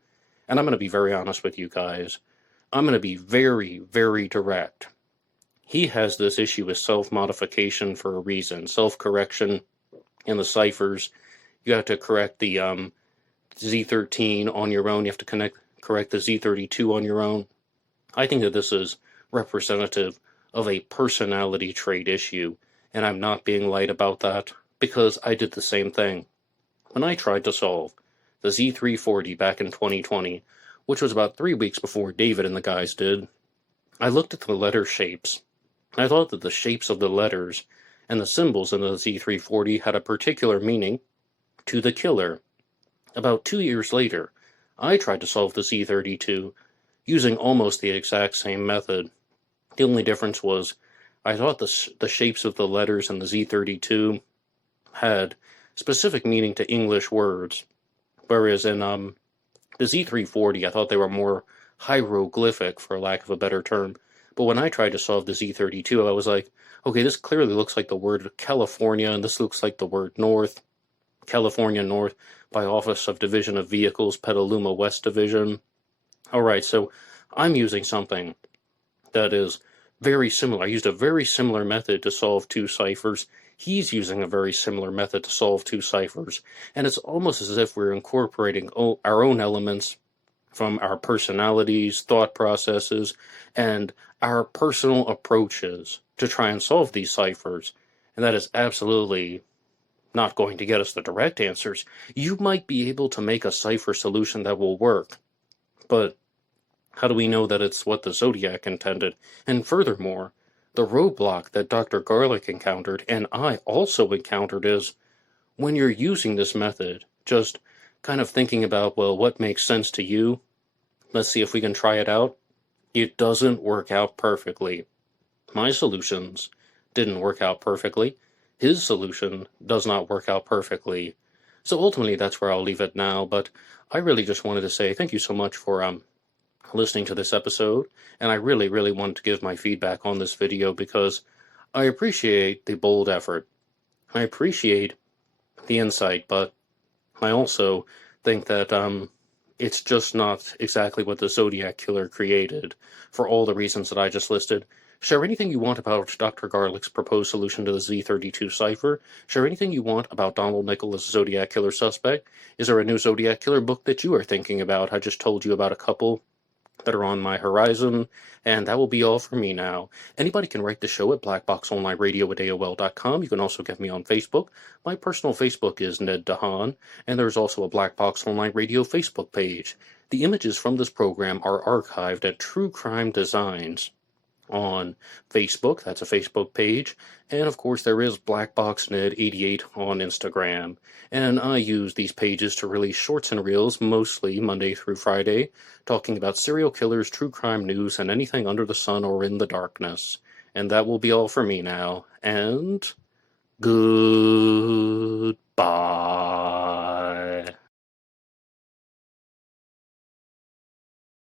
And I'm going to be very honest with you guys. I'm going to be very, very direct. He has this issue with self-modification for a reason. Self-correction in the ciphers. You have to correct the Z13 on your own. You have to correct the Z32 on your own. I think that this is representative of a personality trait issue, and I'm not being light about that, because I did the same thing. When I tried to solve the Z340 back in 2020, which was about 3 weeks before David and the guys did, I looked at the letter shapes. I thought that the shapes of the letters and the symbols in the Z340 had a particular meaning to the killer. About 2 years later, I tried to solve the Z32 using almost the exact same method. The only difference was I thought the shapes of the letters in the Z32 had specific meaning to English words, whereas in the Z340 I thought they were more hieroglyphic, for lack of a better term. But when I tried to solve the Z32, I was like, okay, this clearly looks like the word California, and this looks like the word North. California North by Office of Division of Vehicles, Petaluma West Division. Alright, so I'm using something that is very similar. I used a very similar method to solve two ciphers. He's using a very similar method to solve two ciphers. And it's almost as if we're incorporating our own elements from our personalities, thought processes, and our personal approaches to try and solve these ciphers. And that is absolutely not going to get us the direct answers. You might be able to make a cipher solution that will work, but how do we know that it's what the Zodiac intended? And furthermore, the roadblock that Dr. Garlic encountered, and I also encountered, is when you're using this method, just kind of thinking about, well, what makes sense to you? Let's see if we can try it out. It doesn't work out perfectly. My solutions didn't work out perfectly. His solution does not work out perfectly. So ultimately, that's where I'll leave it now, but I really just wanted to say thank you so much for listening to this episode, and I really, really wanted to give my feedback on this video because I appreciate the bold effort. I appreciate the insight, but I also think that it's just not exactly what the Zodiac Killer created for all the reasons that I just listed. Share anything you want about Dr. Garlic's proposed solution to the Z32 Cipher. Share anything you want about Donald Nicol as Zodiac Killer suspect. Is there a new Zodiac Killer book that you are thinking about? I just told you about a couple that are on my horizon, and that will be all for me now. Anybody can write the show at blackboxonlineradio@aol.com. You can also get me on Facebook. My personal Facebook is Ned DeHaan, and there's also a Black Box Online Radio Facebook page. The images from this program are archived at True Crime Designs on Facebook. That's a Facebook page. And of course, there is Black Box Ned 88 on Instagram. And I use these pages to release shorts and reels, mostly Monday through Friday, talking about serial killers, true crime news, and anything under the sun or in the darkness. And that will be all for me now. And goodbye.